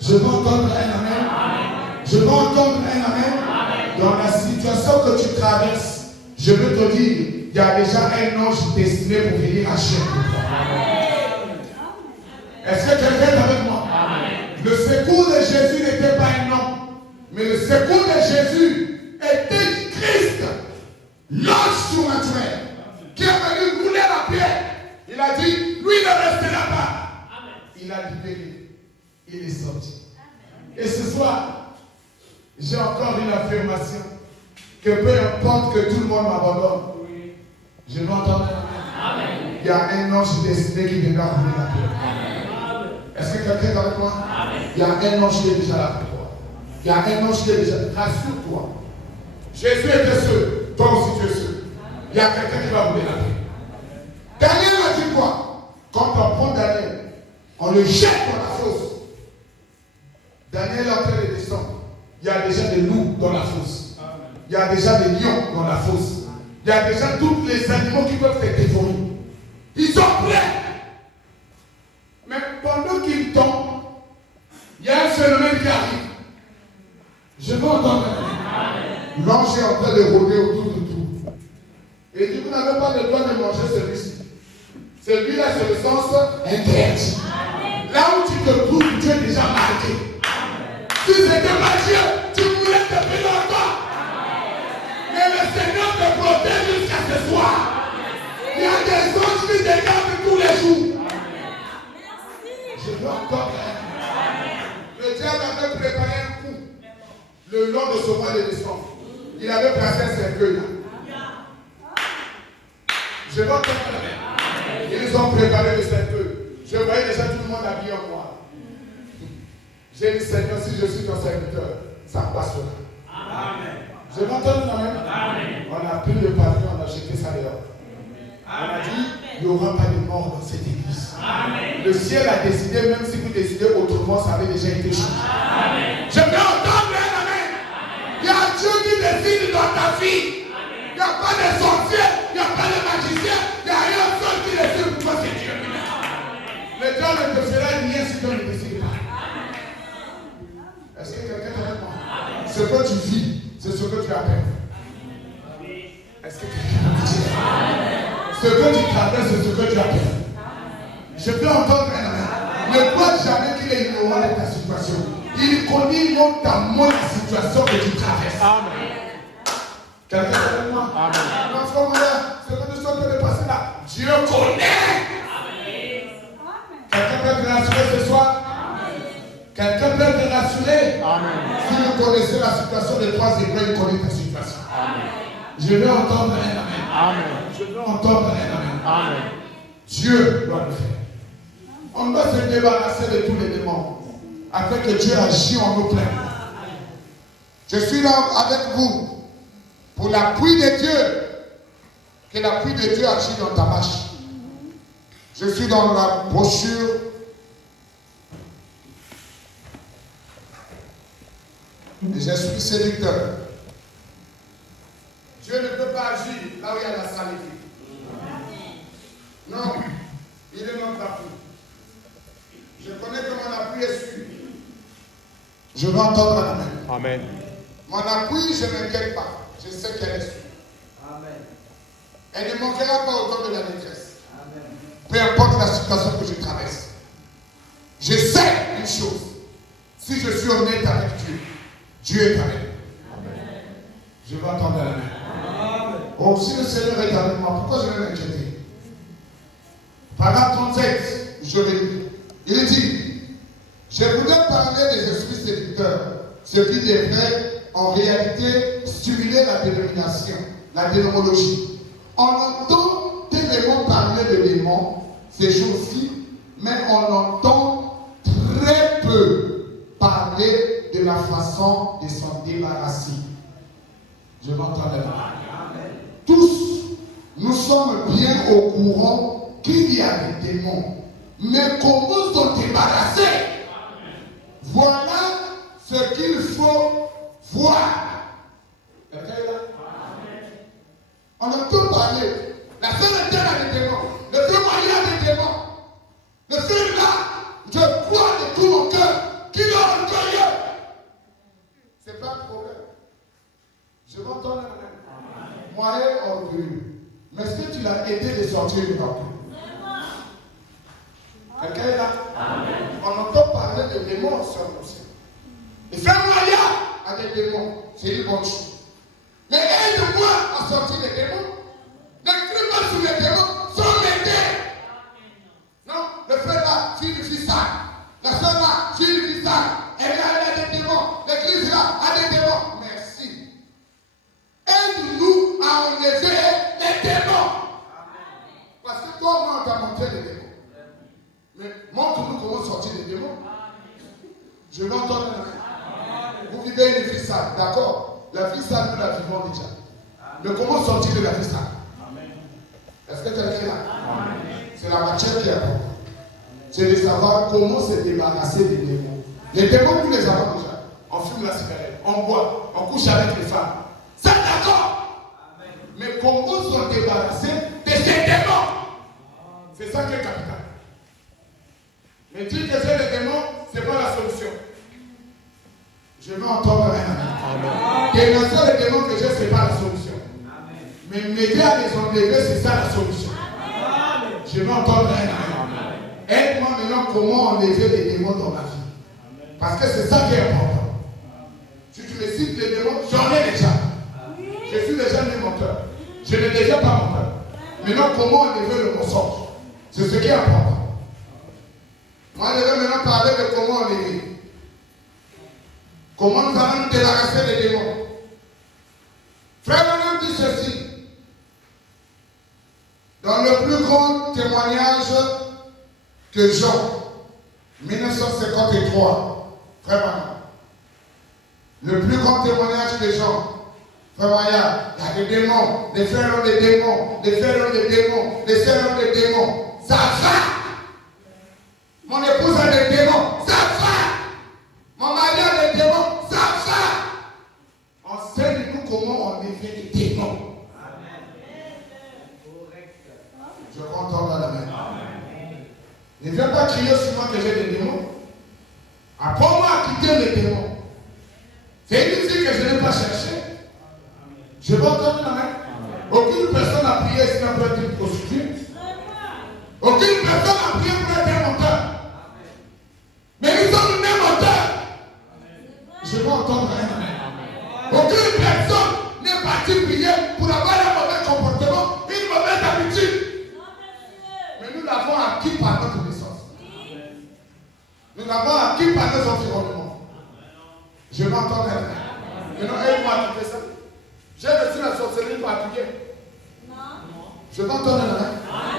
Je veux entendre un amen. Je veux entendre un amen. Dans la situation que tu traverses, je veux te dire, il y a déjà un ange destiné pour venir acheter. Est-ce que quelqu'un est avec moi? Le secours de Jésus n'était pas un homme, mais le secours de Jésus était Christ, l'ange surnaturel, qui est venu rouler la pierre. Il a dit, lui ne restera pas. Il a libéré. Il est sorti. Et ce soir, j'ai encore une affirmation, que peu importe que tout le monde m'abandonne, je vais entendre un amen. Il y a un ange destiné qui viendra rouler la pierre. Est-ce que quelqu'un est avec moi? Il y a un ange qui est déjà là pour toi. Il y a un ange qui est déjà là. Rassure-toi. Jésus était seul. Toi aussi tu es seul. Il y a quelqu'un qui va rouler la pierre. Daniel a dit quoi? Quand on prend Daniel, on le jette dans la fosse. Daniel est en train de descendre. Il y a déjà des loups dans la fosse. Il y a déjà des lions dans la fosse. Il y a déjà tous les animaux qui peuvent être dévorés. Ils sont prêts. Mais pendant qu'ils tombent, il y a un phénomène qui arrive. Je veux entendre. L'ange est en train de rôder autour de tout. Et il dit, vous n'avez pas le droit de manger celui-ci. Celui-là, c'est le sens interdit. Là où tu te trouves, tu es déjà marqué. Si c'était pas Dieu, tu mourrais depuis longtemps. Mais le Seigneur te protège jusqu'à ce soir. Il y a des anges qui te gardent tous les jours. Je veux encore. Le diable avait préparé un coup le long de ce mois de décembre. Il avait placé un cercueil là. Je veux encore. Ils ont préparé le cercueil. Je voyais déjà tout le monde habillé en noir. J'ai dit, Seigneur, si je suis ton serviteur, ça passera. Amen. Je m'entends quand même. On a pris le pavillon, on a jeté ça dehors. On a dit, il n'y aura pas de mort dans cette église. Amen. Le ciel a décidé, même si vous décidez autrement, ça avait déjà été changé. Amen. Je peux entendre un amen. Il y a Dieu qui décide dans ta vie. Il n'y a pas de sorcier, il n'y a pas de magicien, il n'y a rien seul qui décide pour toi, c'est Dieu. Le diable ne te fera rien si tu ne décides pas. Est-ce que quelqu'un est avec moi? Ce que tu vis, c'est ce que tu appelles. Est-ce que quelqu'un est avec moi? Ce que tu traverses, c'est ce que tu appelles. Je peux entendre un amen. Ne crois jamais qu'il est ignorant de ta situation. Il connaît notamment la situation que tu traverses. Amen. Quelqu'un est avec moi? Amen. Dans ce moment-là, ce que nous sommes en train de passer là, Dieu connaît. Quelqu'un peut te rassurer ce soir? Quelqu'un peut te rassurer? Amen. Si vous connaissez la situation des 3 Hébreux, il connaît ta situation. Amen. Je veux entendre un amen. Amen. Je veux entendre un amen. Amen. Dieu doit le faire. On doit se débarrasser de tous les démons afin que Dieu agisse en nous plein. Je suis là avec vous pour l'appui de Dieu. Que l'appui de Dieu agisse dans ta marche. Je suis dans la brochure des esprits séducteurs. Dieu ne peut pas agir là où il y a la saleté. Non, il est non partout. Je connais que mon appui est sûr. Je veux entendre un amen. Amen. Mon appui, je ne m'inquiète pas. Je sais qu'elle est sûre. Amen. Elle ne manquera pas au temps de la détresse. Amen. Peu importe la situation que je traverse. Je sais une chose. Si je suis honnête avec Dieu, Dieu est avec moi. Amen. Je veux entendre la main. Oh, si le Seigneur est avec moi, pourquoi je vais m'inquiéter? Paragraphe 37, je vais lire. Il dit, je voudrais parler des esprits séducteurs, ce qui devrait en réalité stimuler la dénomination, la dénomologie. On entend tellement parler de démons ces jours-ci, mais on entend très peu parler de la façon de s'en débarrasser. Je m'entends là. Tous, nous sommes bien au courant qu'il y a des démons. Mais comment s'en débarrasser? Voilà ce qu'il faut voir. Quelqu'un est là? On entend parler. La seule terre a des démons. Le Dieu moyen a des démons. Le Dieu là, je crois de tout mon cœur qu'il est orgueilleux. l'idée de sortir du partout. Quelqu'un est là? On entend parler de démons aussi. Et faire moyen à des démons, c'est une bonne chose. Mais aide-moi à sortir des démons. Ne crie pas sur les démons, sans m'aider. Non, le frère là, tu lui fais ça. La soeur là, tu lui fais ça. Elle a des démons. L'église là a des démons. Merci. Aide-nous à enlever les démons. Parce que toi, moi, on t'a montré les démons. Mais montre-nous comment sortir des démons. Je vais entendre la main. Vous vivez une vie sale, d'accord? La vie sale, nous la vivons déjà. Mais comment sortir de la vie sale? Est-ce que tu as fait là? C'est la matière qui est importante. C'est de savoir comment se débarrasser des démons. Les démons, nous les avons déjà. On fume la cigarette, on boit, on couche avec les femmes. C'est d'accord. Mais comment se débarrasser de ces démons? C'est ça qui est capital. Mais dire que c'est les démons, ce n'est pas la solution. Je veux entendre un amen. Dénoncer les démons que j'ai, ce n'est pas la solution. Mais m'aider à les enlever, c'est ça la solution. Je veux entendre un amen. Aide-moi maintenant comment enlever les démons dans ma vie. Parce que c'est ça qui est important. Si tu me cites les démons, j'en ai déjà. Je suis déjà un menteur. Je n'ai déjà pas menteur. Maintenant, comment enlever le mensonge? C'est ce qui est important. Moi, je vais maintenant parler de comment enlever. Comment nous allons débarrasser les démons. Frère Branham dit ceci. Dans le plus grand témoignage que Jean, 1953, Frère Branham. Le plus grand témoignage que Jean, Frère Branham, il y a des démons, les frères ont des démons, les frères ont des démons, les sœurs ont des démons. Ça va! Mon épouse a des démons, ça va! Mon mari a des démons, ça va! Enseigne-nous comment enlever les démons. Je vais entendre la main. Ne viens pas crier sur moi que j'ai des démons. Apprends-moi à quitter les démons. C'est une vie que je n'ai pas cherchée. Je vais entendre la main. Aucune personne n'a prié ici pour être une prostituée. Aucune personne n'a prié pour être un menteur. Mais nous sommes le même menteur. Je vais entendre un amen. Aucune personne n'est partie prier pour avoir un mauvais comportement, une mauvaise habitude. Mais nous l'avons acquis par notre naissance. Nous l'avons acquis par nos environnements. Je vais entendre un amen. Maintenant, aide-moi à quitter ça. J'ai reçu la sorcellerie particulière. Je vais entendre un amen.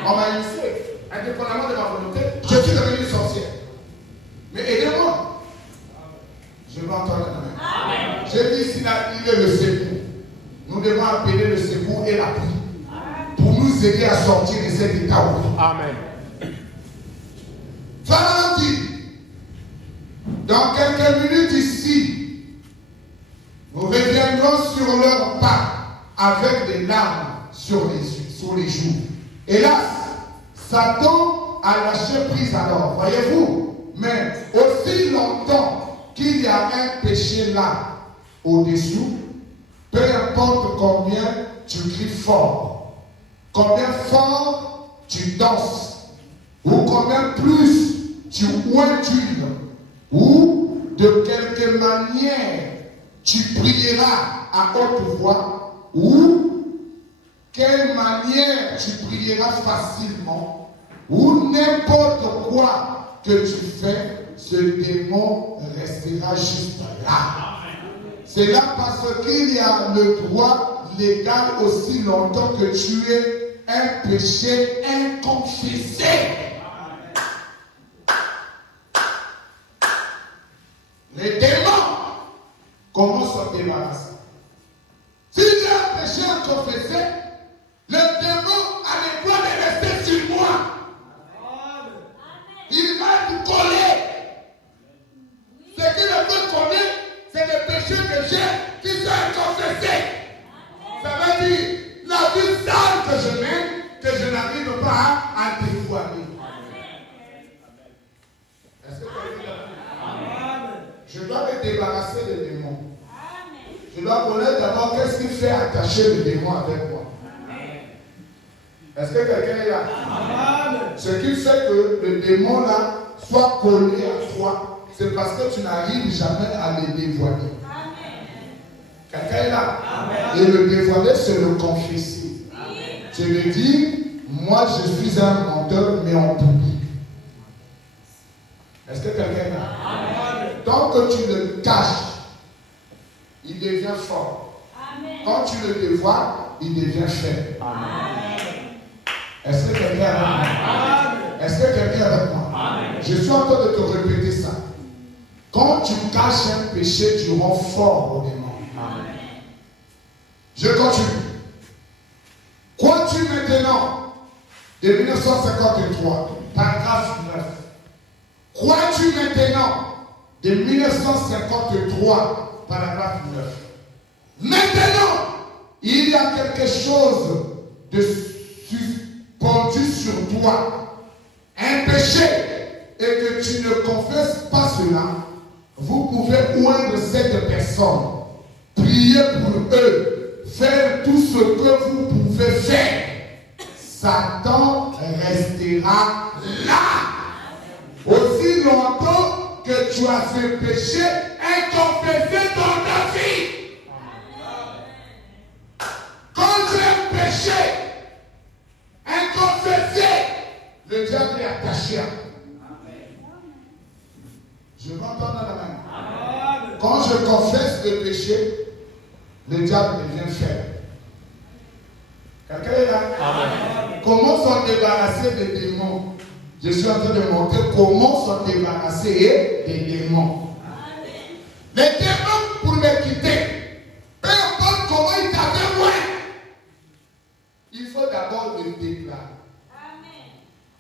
On m'a initié, indépendamment de ma volonté, je suis devenu une sorcière. Mais aidez-moi. Je vais entendre un amen. J'ai dit ici, il est le secours. Nous devons appeler le secours et la pluie pour nous aider à sortir de cet état. Amen. Pharaon dit, dans quelques minutes ici, nous reviendrons sur leurs pas avec des larmes sur les joues. Hélas, Satan a lâché prise alors, voyez-vous. Mais aussi longtemps qu'il y a un péché là, au-dessous, peu importe combien tu cries fort, combien fort tu danses, ou combien plus tu ouintules, ou de quelque manière tu prieras à haute voix, ou quelle manière tu prieras facilement, ou n'importe quoi que tu fais, ce démon restera juste là. C'est là parce qu'il y a le droit légal aussi longtemps que tu es un péché inconfessé. Les démons, comment se débarrasser? Si j'ai un péché inconfessé, le démon a le droit de rester sur moi. Il va nous coller. Ce qui le peut coller, c'est le péché que j'ai qui sont inconfessés. Ça veut dire la vie sale que je mène, que je n'arrive pas à dévoiler. Est-ce que tu as dit là? Je dois me débarrasser des démons. Je dois connaître d'abord qu'est-ce qui fait attacher le démon avec moi. Est-ce que quelqu'un est là? Amen. Ce qui fait que le démon là soit collé à toi, c'est parce que tu n'arrives jamais à le dévoiler. Amen. Quelqu'un est là? Amen. Et le dévoiler, c'est le confesser. Tu lui dis, moi je suis un menteur, mais en public. Est-ce que quelqu'un est là? Amen. Tant que tu le caches, il devient fort. Amen. Quand tu le dévoiles, il devient faible. Amen. Est-ce que quelqu'un est avec moi? Est-ce que quelqu'un est avec moi? Amen. Je suis en train de te répéter ça. Quand tu caches un péché, tu rends fort au démon. Amen. Je continue. Crois-tu maintenant, de 1953, paragraphe 9. Crois-tu maintenant, de 1953, paragraphe 9. Maintenant, il y a quelque chose de suspendu sur toi, un péché, et que tu ne confesses pas cela, vous pouvez oindre cette personne, prier pour eux, faire tout ce que vous pouvez faire. Satan restera là. Aussi longtemps que tu as ce péché inconfessé dans ta vie. Quand tu as un péché inconfessé, le diable est attaché à toi. Je m'entends dans la main. Quand je confesse le péché, le diable devient faible. Quelqu'un est là? Amen. Comment s'en débarrasser des démons? Je suis en train de montrer comment s'en débarrasser des démons. Amen. Les démons, pour les quitter, peu importe comment ils t'avaient loin, il faut d'abord le déclarer.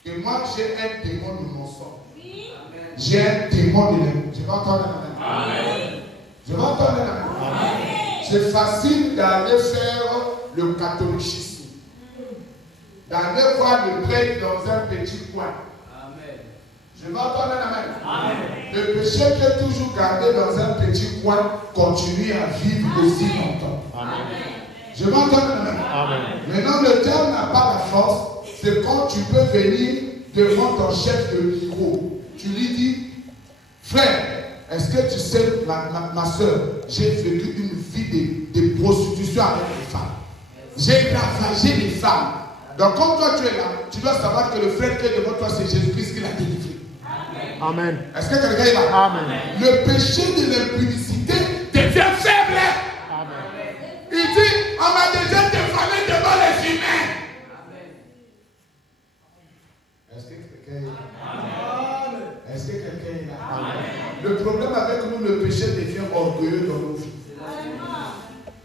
Que moi j'ai un démon de mon sang. Oui. J'ai un démon de l'amour. Je vais entendre la main. Amen. Je vais entendre la main. C'est facile d'aller faire le catholicisme. D'aller voir le prêtre dans un petit coin. Amen. Je vais entendre la main. Amen. Le péché qui est toujours gardé dans un petit coin continue à vivre aussi longtemps. Amen. Je vais entendre la main. Amen. Maintenant, le diable n'a pas la force. C'est quand tu peux venir devant ton chef de micro. Tu lui dis, frère, est-ce que tu sais, ma soeur, j'ai vécu une vie de prostitution avec les femmes. J'ai ravagé les femmes. Donc, comme toi tu es là, tu dois savoir que le frère qui est devant toi, c'est Jésus-Christ qui l'a délivré. Amen. Est-ce que quelqu'un est là? Amen. Le péché de l'impudicité devient faible. Amen. Il dit, on m'a déjà dévoilé devant les humains. Est-ce que quelqu'un est là? Amen. Est-ce que quelqu'un est là? Amen. Le problème avec nous, le péché devient orgueilleux dans nos vies.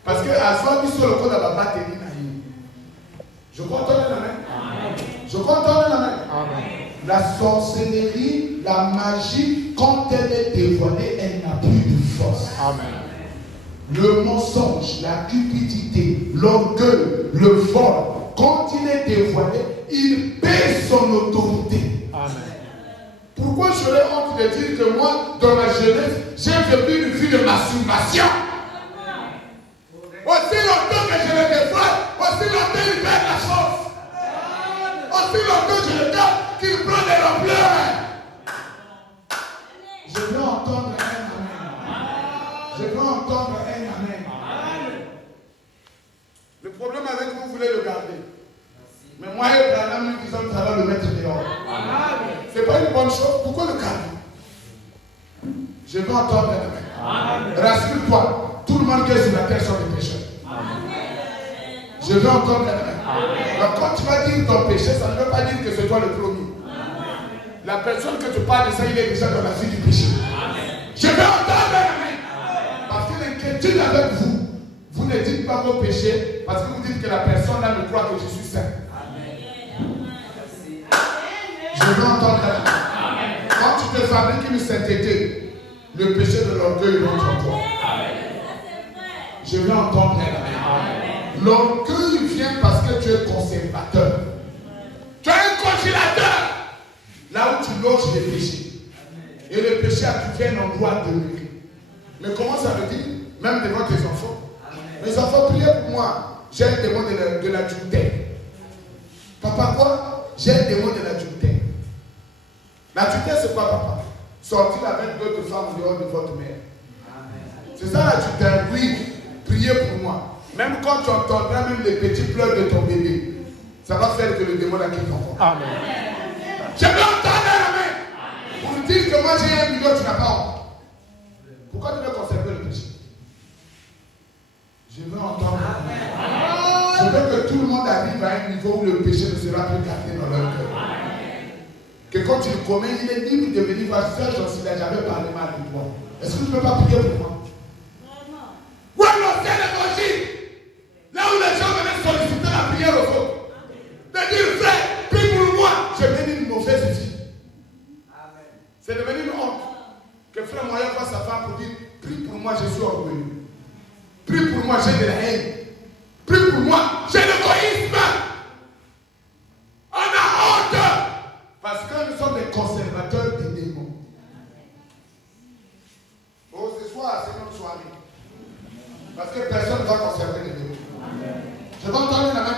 Parce que à soi, il le code à la bataille. Je compte la main. Je compte la main. La sorcellerie, la magie, quand elle est dévoilée, elle n'a plus de force. Amen. Le mensonge, la cupidité, l'orgueil, le vol, quand il est dévoilé, il perd son autorité. Amen. Pourquoi j'aurais honte de dire que moi, dans ma jeunesse, j'ai vécu une vie de masturbation? Aussi longtemps que je le dévoile, aussi longtemps il perd la force. Aussi longtemps que je le garde, qu'il prend de l'ampleur. Je veux entendre un amen. Je veux entendre un amen. Le problème avec vous, vous voulez le garder. Mais moi et Branham, nous disons que ça va le mettre dehors. Ce n'est pas une bonne chose. Pourquoi le garder? Je veux entendre un amen. Rassure-toi. Tout le monde qui est sur la terre sont des pécheurs. Je veux entendre la main. Donc quand tu vas dire ton péché, ça ne veut pas dire que c'est toi le premier. La personne que tu parles de ça, il est déjà dans la vie du péché. Je veux entendre la main. Parce que l'inquiétude avec vous, vous ne dites pas vos péchés, parce que vous dites que la personne là ne croit que je suis saint. Je veux entendre la main. Quand tu te fabriques une sainteté, le péché de l'orgueil rentre en toi. Je veux entendre la main. L'orgueil vient parce que tu es conservateur. Tu es un congélateur. Là où tu loges les péchés. Et le péché a trouvé un endroit de demeurer. Mais comment ça veut dire? Même devant tes enfants. Mes enfants, priez pour moi. J'ai un démon de l'adultère. Papa, quoi? J'ai un démon de l'adultère. L'adultère, c'est quoi, papa? Sortir avec d'autres femmes dehors de votre mère. C'est ça l'adultère. Oui, priez pour moi. Même quand tu entendras même les petits pleurs de ton bébé, ça va faire que le démon a quitté ton corps. Amen. Je veux entendre un amen. Pour dire que moi j'ai 1 million, tu n'as pas honte. Pourquoi tu veux conserver le péché? Je veux entendre. Amen. Je veux que tout le monde arrive à un niveau où le péché ne sera plus gardé dans leur cœur. Que quand tu le commets, il est libre de venir voir ça, s'il n'a jamais parlé mal de toi. Est-ce que tu ne peux pas prier pour moi? Oui, non, c'est l'évangile. Là où les gens venaient solliciter la prière aux autres. De dire, frère, prie pour moi. J'ai devenu une mauvaise fille. C'est devenu une honte. Que frère moyen voit sa femme pour dire, prie pour moi, je suis orgueilleux. Prie pour moi, j'ai de la haine. Prie pour moi, j'ai l'égoïsme. On a honte. Parce que nous sommes des conservateurs des démons. Oh, ce soir, c'est notre soirée. Parce que personne ne va conserver les démons. Je vais entendre la main.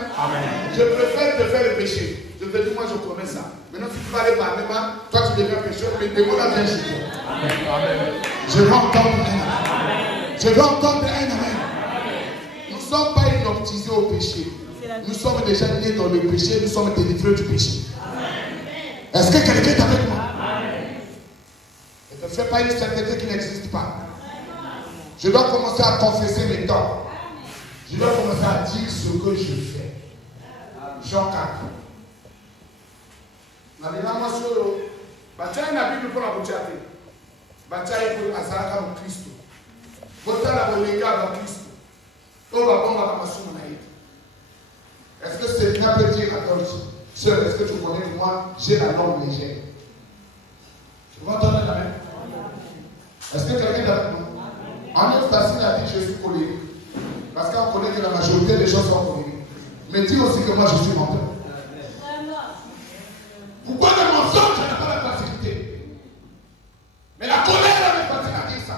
Je préfère te faire le péché. Je te dis, moi je connais ça. Maintenant, si tu vas aller parler mal, toi tu deviens pécheur, mais le démon là vient chez toi. Amen. Je veux entendre un amen. Je veux entendre un amen. Nous ne sommes pas inoptisés au péché. Nous sommes déjà nés dans le péché, nous sommes délivrés du péché. Est-ce que quelqu'un est avec moi? Ne fais pas une sainteté qui n'existe pas. Je dois commencer à confesser mes torts. Je dois commencer à dire ce que je fais. Jean 4. Nalina masoro. Bachai na Bible pour la bouchate. Bachai pour azaka mu Kristo. Botala bolinga ba Kristo. Oba bonga ba masuma na yetu. Est-ce que c'est une peut dire à toi, sœur, est-ce que tu connais que moi, j'ai la langue légère? Tu vas entendre la main? Est-ce que quelqu'un est avec nous? En est facile à dire je suis colérique. Parce qu'on connaît que la majorité des gens sont colériques. Mais dis aussi que moi je suis menteur. Pourquoi le mensonge n'a pas la facilité? Mais la colère est facile à dire ça.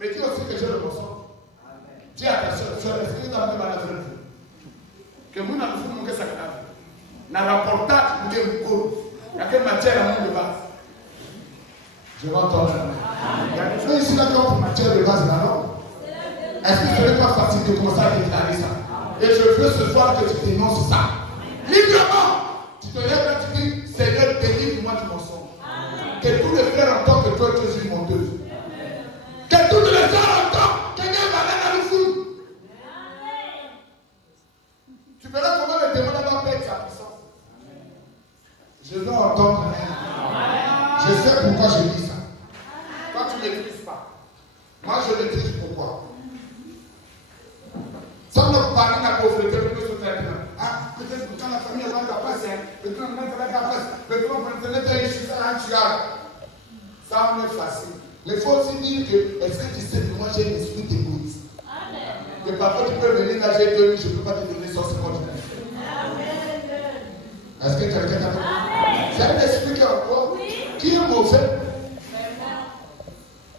Mais dis aussi que j'ai le mensonge. Dis à ta soeur, est-ce que tu as même à la vraie vie? Que nous n'avons pas fait ça. N'a rapporté pour que nous il y a quelle matière à mon de base. Je vais entendre la main. Il y a des gens ici là qui ont pour matière de base là-bas. Est-ce que ce n'est pas facile de commencer à déclarer ça? Et je veux ce soir que tu dénonces ça. Librement. Tu te lèves là, tu dis, Seigneur, délivre-moi du mensonge. Que tous les frères entendent que toi tu es une menteuse. Que tous les frères entendent que Dieu va aller dans le fou. Tu verras comment le démon va perdre sa puissance. Je dois entendre rien. Je sais pourquoi je dis ça. Toi, tu ne maîtrises pas. Moi, je maîtrise pourquoi. Ça ne parle de la pauvreté, mais que ce traitement. Ah, peut-être que quand la famille va la passe, peut-être qu'on va la passe, peut-être qu'on va te laisser un tueur. Ça, on est facile. Mais il faut aussi dire que, est-ce que tu sais que moi, j'ai une esprit d'égoïsme? Que parfois, tu peux venir là, j'ai 2000, je ne peux pas te donner 150 000. Est-ce que quelqu'un t'a dit? C'est un esprit qui est encore, qui est mauvais.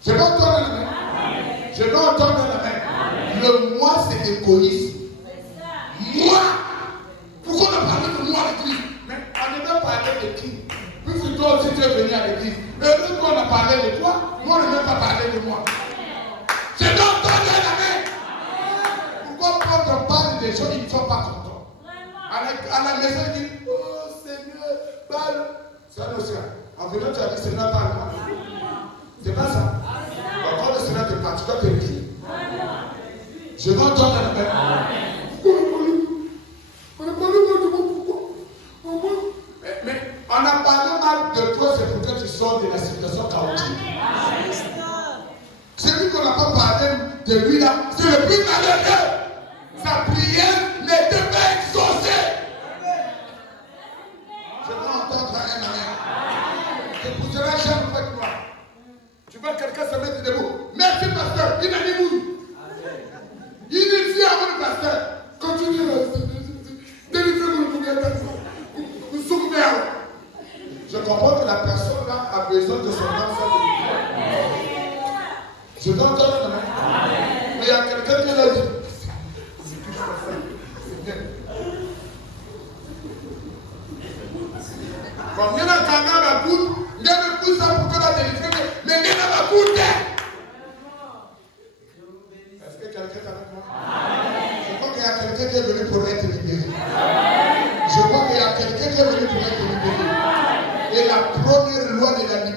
Je vais entendre la main. Je vais entendre la main. Le moi, c'est égoïsme. Moi. Pourquoi on a parlé de moi à l'église? Mais on ne veut pas parler de qui? Puisque toi aussi tu es venu à l'église. Heureux qu'on a parlé de toi, moi on ne veut pas parler de moi. Je dois entendre la main. Pourquoi quand on parle des gens, ils ne sont pas contents? À la maison, ils disent, oh Seigneur, parle. C'est un océan. En venant, tu as dit, Seigneur, parle-moi. C'est pas ça. Quand le Seigneur te parle, tu dois te dire. Je vais entendre la main. Mais on a parlé mal de toi, c'est pour que tu sors de la situation chaotique. Celui qu'on n'a pas parlé de lui là, c'est le plus malheureux. Sa prière n'était pas exaucée. Je veux entendre un amen. C'est pour cela que j'aime avec toi. Tu vois quelqu'un se mettre debout. Merci pasteur, il a dit oui. Il dit viens avant le pasteur. Continue. Délivrez-vous pour quelqu'un. Vous souvenez. Je comprends que la personne là a besoin de son enfant. Je dois entendre la main. Mais il y a quelqu'un qui l'a dit.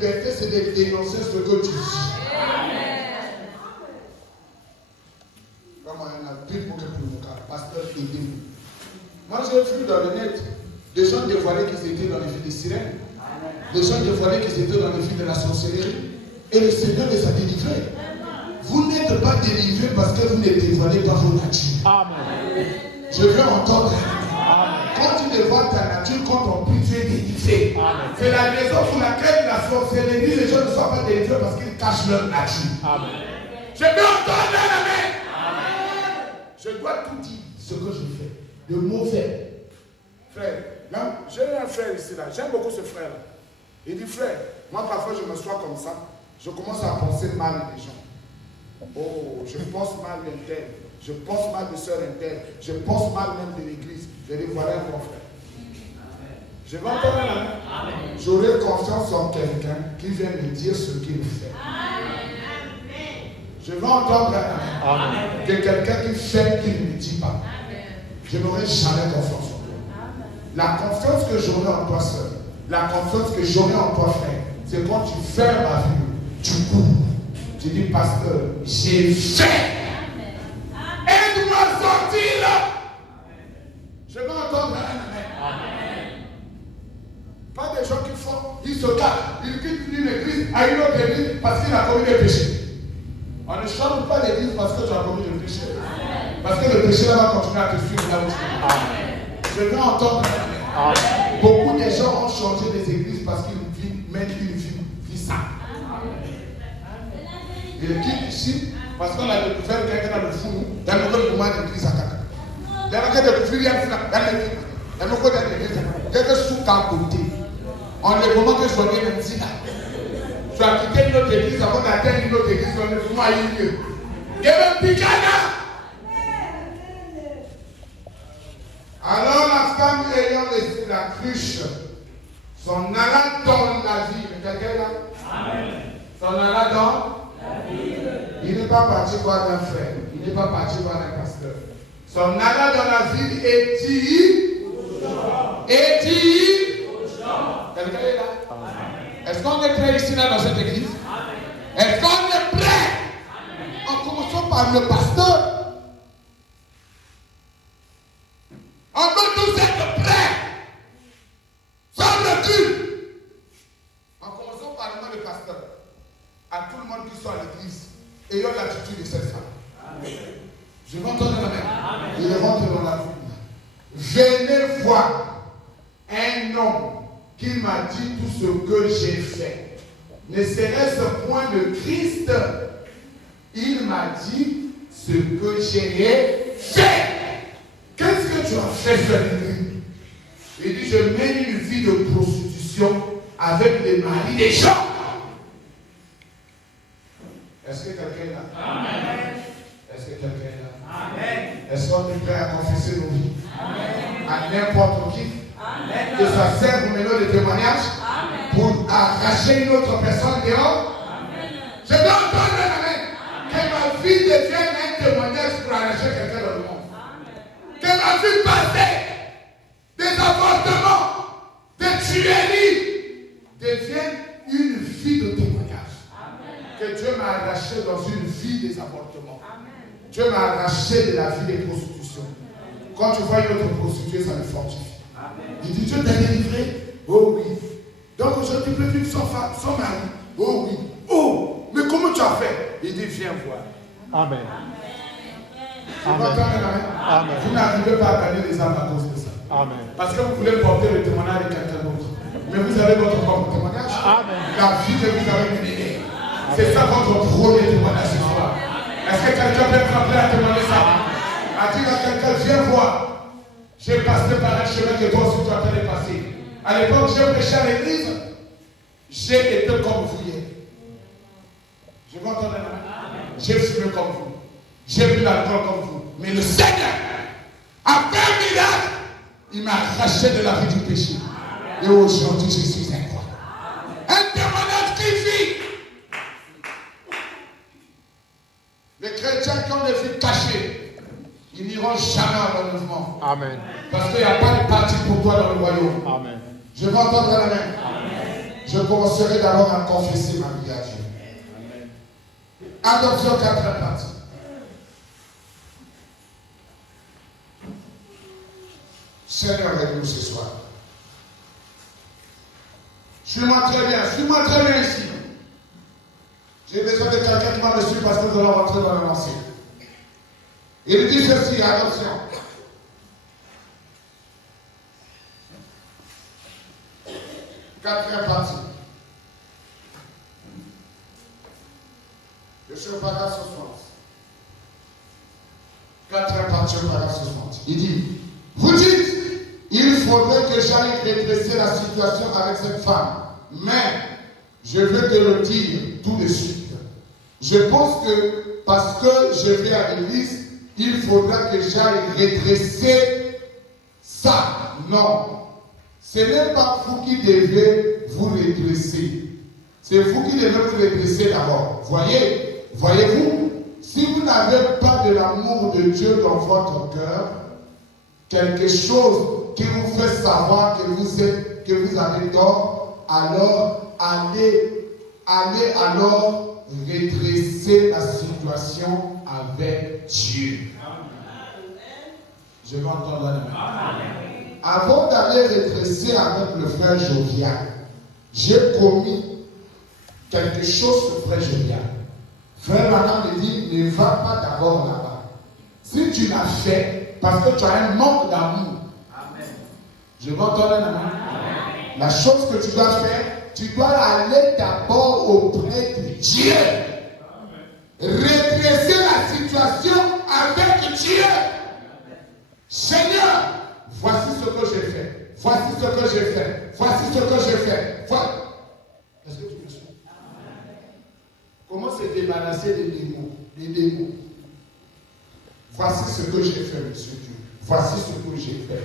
liberté, c'est de dénoncer ce que tu dis. Comment il y en a plus pour que pour le pasteur aidez-vous. Moi j'ai vu dans le net des gens dévoilés qui étaient dans les vies des sirènes, des gens dévoilés qui étaient dans les vies de la sorcellerie, et le Seigneur les a délivrés. Vous n'êtes pas délivrés parce que vous ne dévoilez pas vos natures. Amen. Je veux entendre. Amen. Quand tu dévoiles ta nature, quand on prie, tu es délivré. C'est la raison pour laquelle la sorcellerie, les gens ne sont pas délivrés parce qu'ils cachent leur nature. Amen. Je veux entendre. Amen. Je dois tout dire ce que je fais. De mauvais. Frère, j'ai un frère ici là. J'aime beaucoup ce frère là. Il dit frère, moi parfois je me sois comme ça. Je commence à penser mal des gens. Oh, je pense mal d'un tel. Je pense mal de sœur intel. Je pense mal même de l'église. Je dis voilà un bon frère. Je vais entendre la main. J'aurai confiance en quelqu'un qui vient me dire ce qu'il fait. Je vais entendre la main. Que quelqu'un qui fait qu'il ne me dit pas. Je n'aurai jamais confiance en toi. La confiance que j'aurai en toi seul, la confiance que j'aurai en toi frère, c'est quand tu fermes ma vie, tu cours. Tu dis pasteur, j'ai fait. Aide-moi à sortir. Je vais entendre un amen. Pas des gens qui font, ils se cachent, ils quittent une église à une autre église parce qu'il a commis des péchés. On ne change pas l'église parce que tu as commis le péché. Parce que le péché là va continuer à te suivre là où tu es. Je vais entendre un amen. Beaucoup de gens ont changé les églises parce qu'ils mènent une vie sainte. Il quitte ici parce qu'on a découvert quelqu'un dans le fou, dans le mouvement d'église à Kaka. Il y a quelqu'un qui a quelqu'un sous ta côté. On est vraiment que je sois bien ici là. Tu as quitté une autre église avant d'atteindre une autre église, on est vraiment à une lieu. Il y a un picana. Alors la femme ayant laissé la cruche, s'en alla dans la ville. Quelqu'un là? Amen. S'en alla dans? Il n'est pas parti voir un frère, il n'est pas parti voir un pasteur. Son alla dans la ville et dit, quelqu'un est là? Est-ce qu'on est prêt ici là dans cette église? Est-ce qu'on est prêt? En commençant par le pasteur. On peut tous être prêts. Sans recul. En commençant par le pasteur. À tout le monde qui soit à l'église, ayant l'attitude de cette femme. Amen. Je vais entendre la main. Il rentre dans la ville. Venez voir un homme qui m'a dit tout ce que j'ai fait. Ne serait-ce point le Christ? Il m'a dit ce que j'ai fait. Qu'est-ce que tu as fait sur l'église? Il dit, je mène une vie de prostitution avec les maris des gens. Est-ce que quelqu'un est là? Amen. Est-ce que quelqu'un est là? Amen. Est-ce qu'on est prêt à confesser nos vies? Amen. À n'importe qui? Amen. Que ça serve maintenant de témoignage? Amen. Pour arracher une autre personne dehors? Amen. Je dois entendre amen. Que ma vie devienne un témoignage pour arracher quelqu'un dans le monde. Amen. Que ma vie passée, des avortements, des tueries, devienne une vie de témoignage. Que Dieu m'a arraché dans une vie des avortements. Amen. Dieu m'a arraché de la vie des prostitutions. Quand tu vois une autre prostituée, ça me fortifie. Amen. Il dit, Dieu t'a délivré? Oh oui. Donc aujourd'hui, tu peux vivre sans mari? Oh oui. Oh, mais comment tu as fait? Il dit, viens voir. Amen. Amen. Amen. Vous n'arrivez pas à gagner les âmes à cause de ça. Amen. Parce que vous voulez porter le témoignage de quelqu'un d'autre. Mais vous avez votre propre témoignage. Amen. La vie que vous avez menée. C'est ça votre premier témoignage ce soir. Est-ce que quelqu'un peut être appelé à témoigner ça? À dire à quelqu'un, viens voir. J'ai passé par un chemin que toi aussi tu es en train de passer. À l'époque, j'ai prêché à l'église. J'ai été comme vous hier. Je vais entendre la main. J'ai fumé comme vous. J'ai bu l'alcool comme vous. Mais le Seigneur a fait un miracle. Il m'a arraché de la vie du péché. Et aujourd'hui, je suis un croix. Un témoignage qui vit. Les chrétiens qui ont des vies cachées, ils n'iront jamais à l'enlèvement. Amen. Parce qu'il n'y a pas de parti pour toi dans le royaume. Amen. Je vais entendre la main. Amen. je commencerai d'abord à confesser ma vie à Dieu. Adoption 4 parties. Seigneur, aide-nous ce soir. Suis-moi très bien ici. J'ai besoin de quelqu'un qui m'a reçu parce que nous allons rentrer dans le lancé. Il dit ceci, adoption. Quatrième partie. Je suis au paragraphe 60. Quatrième partie au paragraphe 60. Il dit, vous dites, il faudrait que j'aille redresser la situation avec cette femme. Mais, je vais te le dire tout de suite. Je pense que, parce que je vais à l'église, il faudra que j'aille redresser ça. Non. Ce n'est pas vous qui devez vous redresser. C'est vous qui devez vous redresser d'abord. Voyez-vous, si vous n'avez pas de l'amour de Dieu dans votre cœur, quelque chose qui vous fait savoir que vous avez tort, alors allez alors redresser la situation avec Dieu. Je vais entendre la main. Avant d'aller redresser avec le frère Jovial, j'ai commis quelque chose sur frère Jovial. Frère Branham me dit, ne va pas d'abord là-bas. Si tu l'as fait, parce que tu as un manque d'amour, je vais entendre la main. La chose que tu dois faire, tu dois aller d'abord auprès de Dieu. Redresser la situation avec Dieu. Seigneur, voici ce que j'ai fait. Voici ce que j'ai fait. Voici ce que j'ai fait. Est-ce que tu me suis? Comment se débarrasser des démons? Voici ce que j'ai fait, monsieur Dieu. Voici ce que j'ai fait.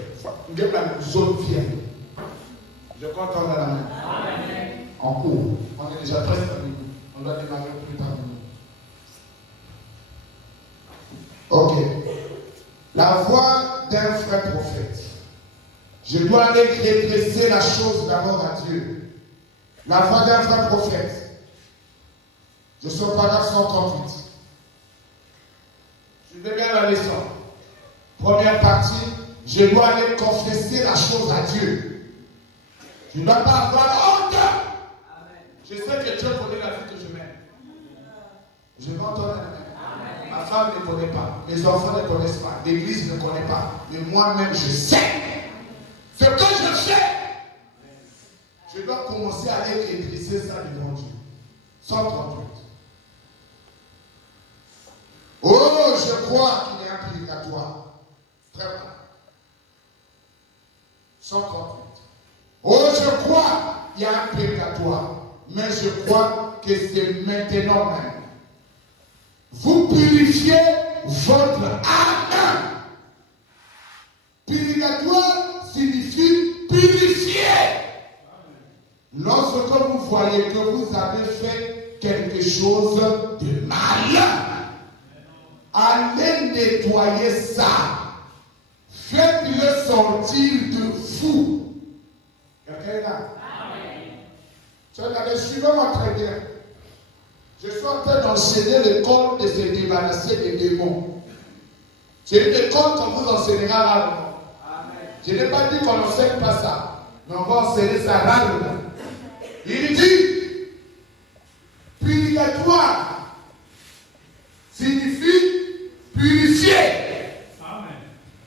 La zone vient. Je compte en la main. En cours. On est déjà presque à minuit. On doit démarrer plus tard. Ok. La voix d'un vrai prophète. Je dois aller redresser la chose d'abord à Dieu. La voix d'un vrai prophète. Je suis au paragraphe 138. Je vais bien la leçon. Première partie, je dois aller confesser la chose à Dieu. Je ne dois pas avoir honte. Je sais que Dieu connaît la vie que je mène. Je vais entendre. Ma femme ne connaît pas. Mes enfants ne connaissent pas. L'église ne connaît pas. Mais moi-même, je sais. Ce que je fais, je dois commencer à aller redresser ça devant Dieu. 138. Oh, je crois qu'il est un purgatoire. Très bien. 138. Oh, je crois qu'il y a un purgatoire. Mais je crois que c'est maintenant même. Vous purifiez votre âme. Purgatoire signifie purifier. Lorsque vous voyez que vous avez fait quelque chose de mal, allez nettoyer ça. Faites-le sortir de vous. Quelqu'un est là? Suivez-moi très bien. Je suis en train d'enseigner l'école de se débarrasser des démons. C'est une école qu'on vous enseignera rarement. Je n'ai pas dit qu'on n'enseigne pas ça, mais on va enseigner ça rarement. Il dit, purgatoire signifie purifier. Amen.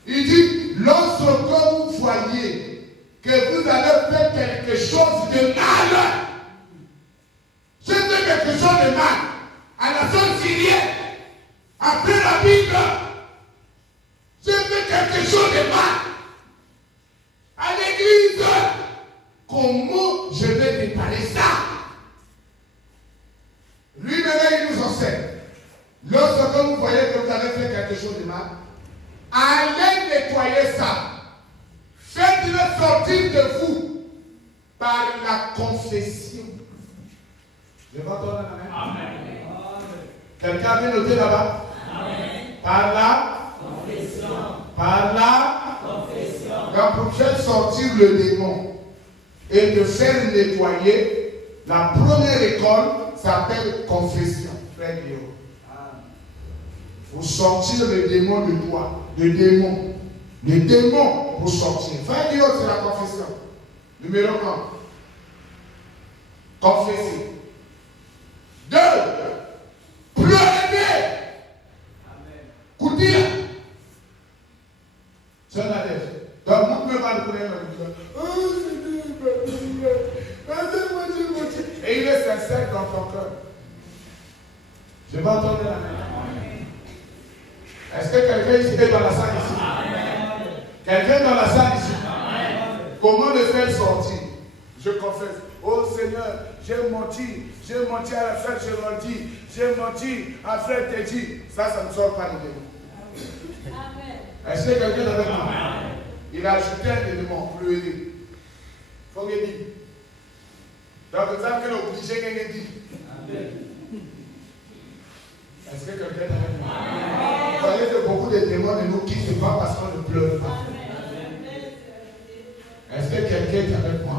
Il dit, lorsque vous voyez que vous avez fait quelque chose de mal, j'ai fait quelque chose de mal à la zone syrienne, après la Bible, j'ai fait quelque chose de mal à l'église. Comment je vais réparer ça? Lui-même, il nous enseigne. Lorsque vous voyez que vous avez fait quelque chose de mal, allez nettoyer ça. Faites-le sortir de vous par la confession. Je vais entendre la main. Amen. Quelqu'un avait noté là-bas? Amen. Par la confession. Par la confession. Donc pour faire sortir le démon et te faire nettoyer, la première école s'appelle confession. Frère Guillaume. Vous sortir le démon de toi. Le démon. Le démon pour sortir. Frère Guillaume, c'est la confession. Numéro 1. Confesser. 2. Pleurer. Coutir. C'est un adepte. Donc, vous ne pouvez pas le connaître. Et il est sincère dans ton cœur. Je vais entendre la main. Est-ce que quelqu'un ici est dans la salle ici? Quelqu'un dans la salle ici? Comment le faire sortir? Je confesse. Oh Seigneur, j'ai menti à la fête, j'ai menti à frère Teddy. Ça ne sort pas le démon. Est-ce que quelqu'un avec moi? Il a ajouté un élément, pleurer. Il faut qu'il dise. Donc, vous savez qu'il est obligé qu'il dise. Est-ce que quelqu'un est avec moi? Vous voyez que beaucoup de démons ne nous quittent pas parce qu'on ne pleure pas. Est-ce que quelqu'un est avec moi?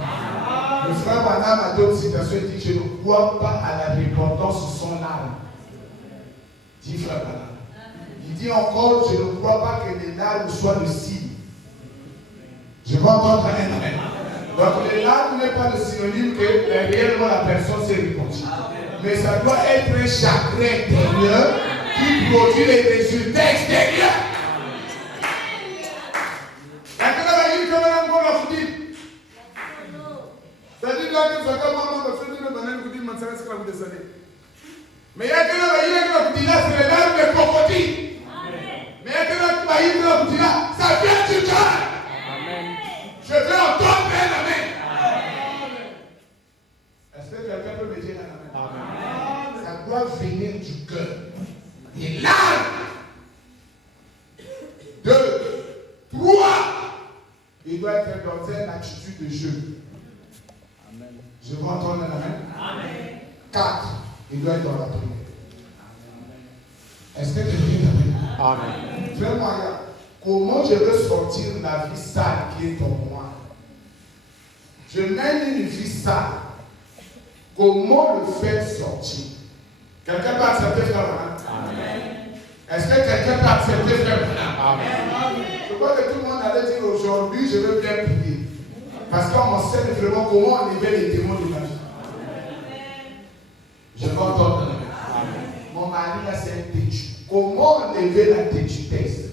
Le frère Banham a d'autres citations, il dit: je ne crois pas à la repentance sans larmes. Dit frère Banham. Il dit encore: je ne crois pas que les larmes soient le signe. Je vais entendre un amen. Donc les larmes n'est pas le synonyme que réellement la personne s'est repentie. Mais ça doit être un chagrin intérieur qui produit les résultats extérieurs. C'est-à-dire là que ça comme maman me fait dire le banane que dit mansaras que vous descendez. Mais il y a que là c'est les larmes de crocodile. Mais il y a que là ça vient du cœur. Je vais entendre un amen. Est-ce que quelqu'un peut me dire un amen? Ça doit venir du cœur. Et là, 2, 3, il doit être dans une attitude de jeu. Je vais entendre un amen. 4, il doit être dans la prière. Est-ce que quelqu'un est avec moi? Amen. Frère Maria, comment je veux sortir la vie sale qui est en moi? Je mène une vie sale. Comment le faire sortir? Quelqu'un peut accepter frère Maria? Amen. Est-ce que quelqu'un peut accepter frère Maria? Amen. Je crois que tout le monde allait dire aujourd'hui, je veux bien prier. Parce qu'on m'enseigne vraiment comment enlever les démons de ma vie. Je vais entendre. Mon mari là c'est un têtu. Comment enlever la têtutesse?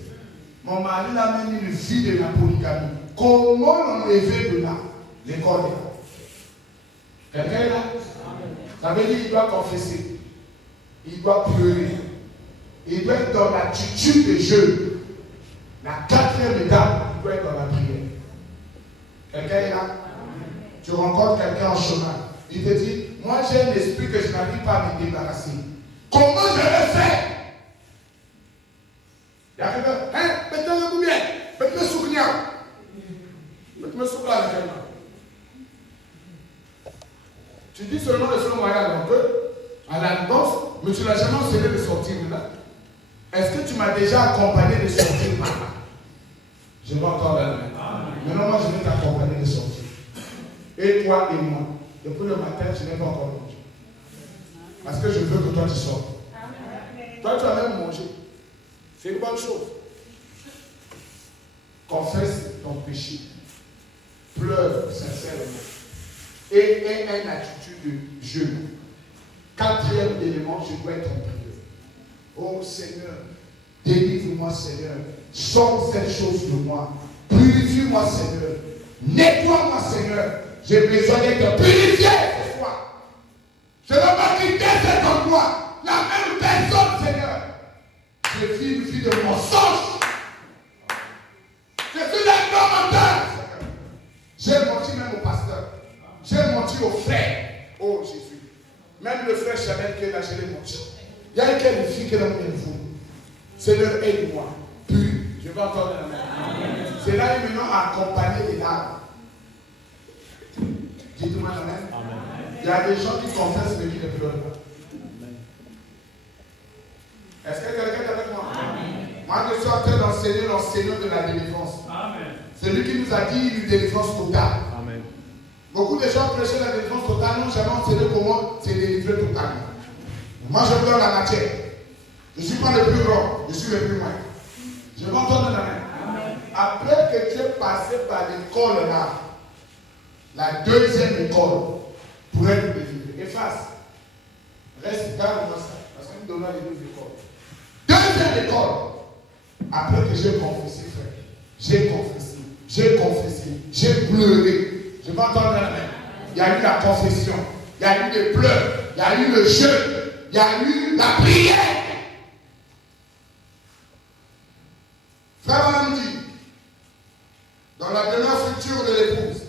Mon mari là même une vie de la polygamie. Comment l'enlever de là? L'école est là. Quelqu'un est là? Ça veut dire qu'il doit confesser. Il doit pleurer. Il doit être dans l'attitude de jeu. La 4e étape, il doit être dans la prière. Quelqu'un est là? Tu rencontres quelqu'un en chemin. Il te dit: moi j'ai un esprit que je n'arrive pas à me débarrasser. Comment je vais faire? Il y a quelqu'un: hein, mettez-le combien? Mettez-le souvenir. Mettez-le souvenir avec quelqu'un. Tu dis seulement le frère moyen à la danse, mais tu n'as jamais enseigné de sortir de là. Est-ce que tu m'as déjà accompagné de sortir par là? Je vais entendre la main. Maintenant, moi, je vais t'accompagner de sortir. Et toi et moi. Depuis le matin, je n'ai pas encore mangé. Parce que je veux que toi, tu sortes. Toi, tu as même mangé. C'est une bonne chose. Confesse ton péché. Pleure sincèrement. Et aie une attitude de jeûne. 4e élément, je dois être en prière. Oh Seigneur, délivre-moi Seigneur. Sors cette chose de moi. Purifie-moi Seigneur. Nettoie-moi Seigneur. J'ai besoin d'être purifié ce soir. Je ne veux pas quitter cet endroit. La même personne Seigneur. Je vis une vie de mensonge. Je suis un homme menteur. J'ai menti même au pasteur. J'ai menti au frère. Oh Jésus. Même le frère Chanel qui est là, je l'ai menti. Il y a une fille qui est dans mon info. Seigneur, aide-moi. Puis, je vais entendre la main. C'est là et maintenant accompagner les larmes. Dites-moi la main. Il y a des gens qui confessent mais qui ne pleurent pas. Est-ce que quelqu'un est avec moi? Amen. Moi, je suis en train d'enseigner l'enseignant de la délivrance. Amen. Celui qui nous a dit une délivrance totale. Amen. Beaucoup de gens prêchent la délivrance totale, non jamais enseigné comment c'est délivré totalement. Moi, je vous donne la matière. Je ne suis pas le plus grand, je suis le plus moyen. Je vais entendre la main. Après que tu es passé par l'école là, la deuxième école, pour être délivré, efface. Reste, garde-moi ça, parce que nous donnons les deux écoles. Deuxième école, après que j'ai confessé, frère, j'ai confessé, j'ai pleuré. Je vais entendre la main. Il y a eu la confession, il y a eu des pleurs, il y a eu le jeûne, il y a eu la prière. Frère Madame dit, dans la demeure future de l'épouse,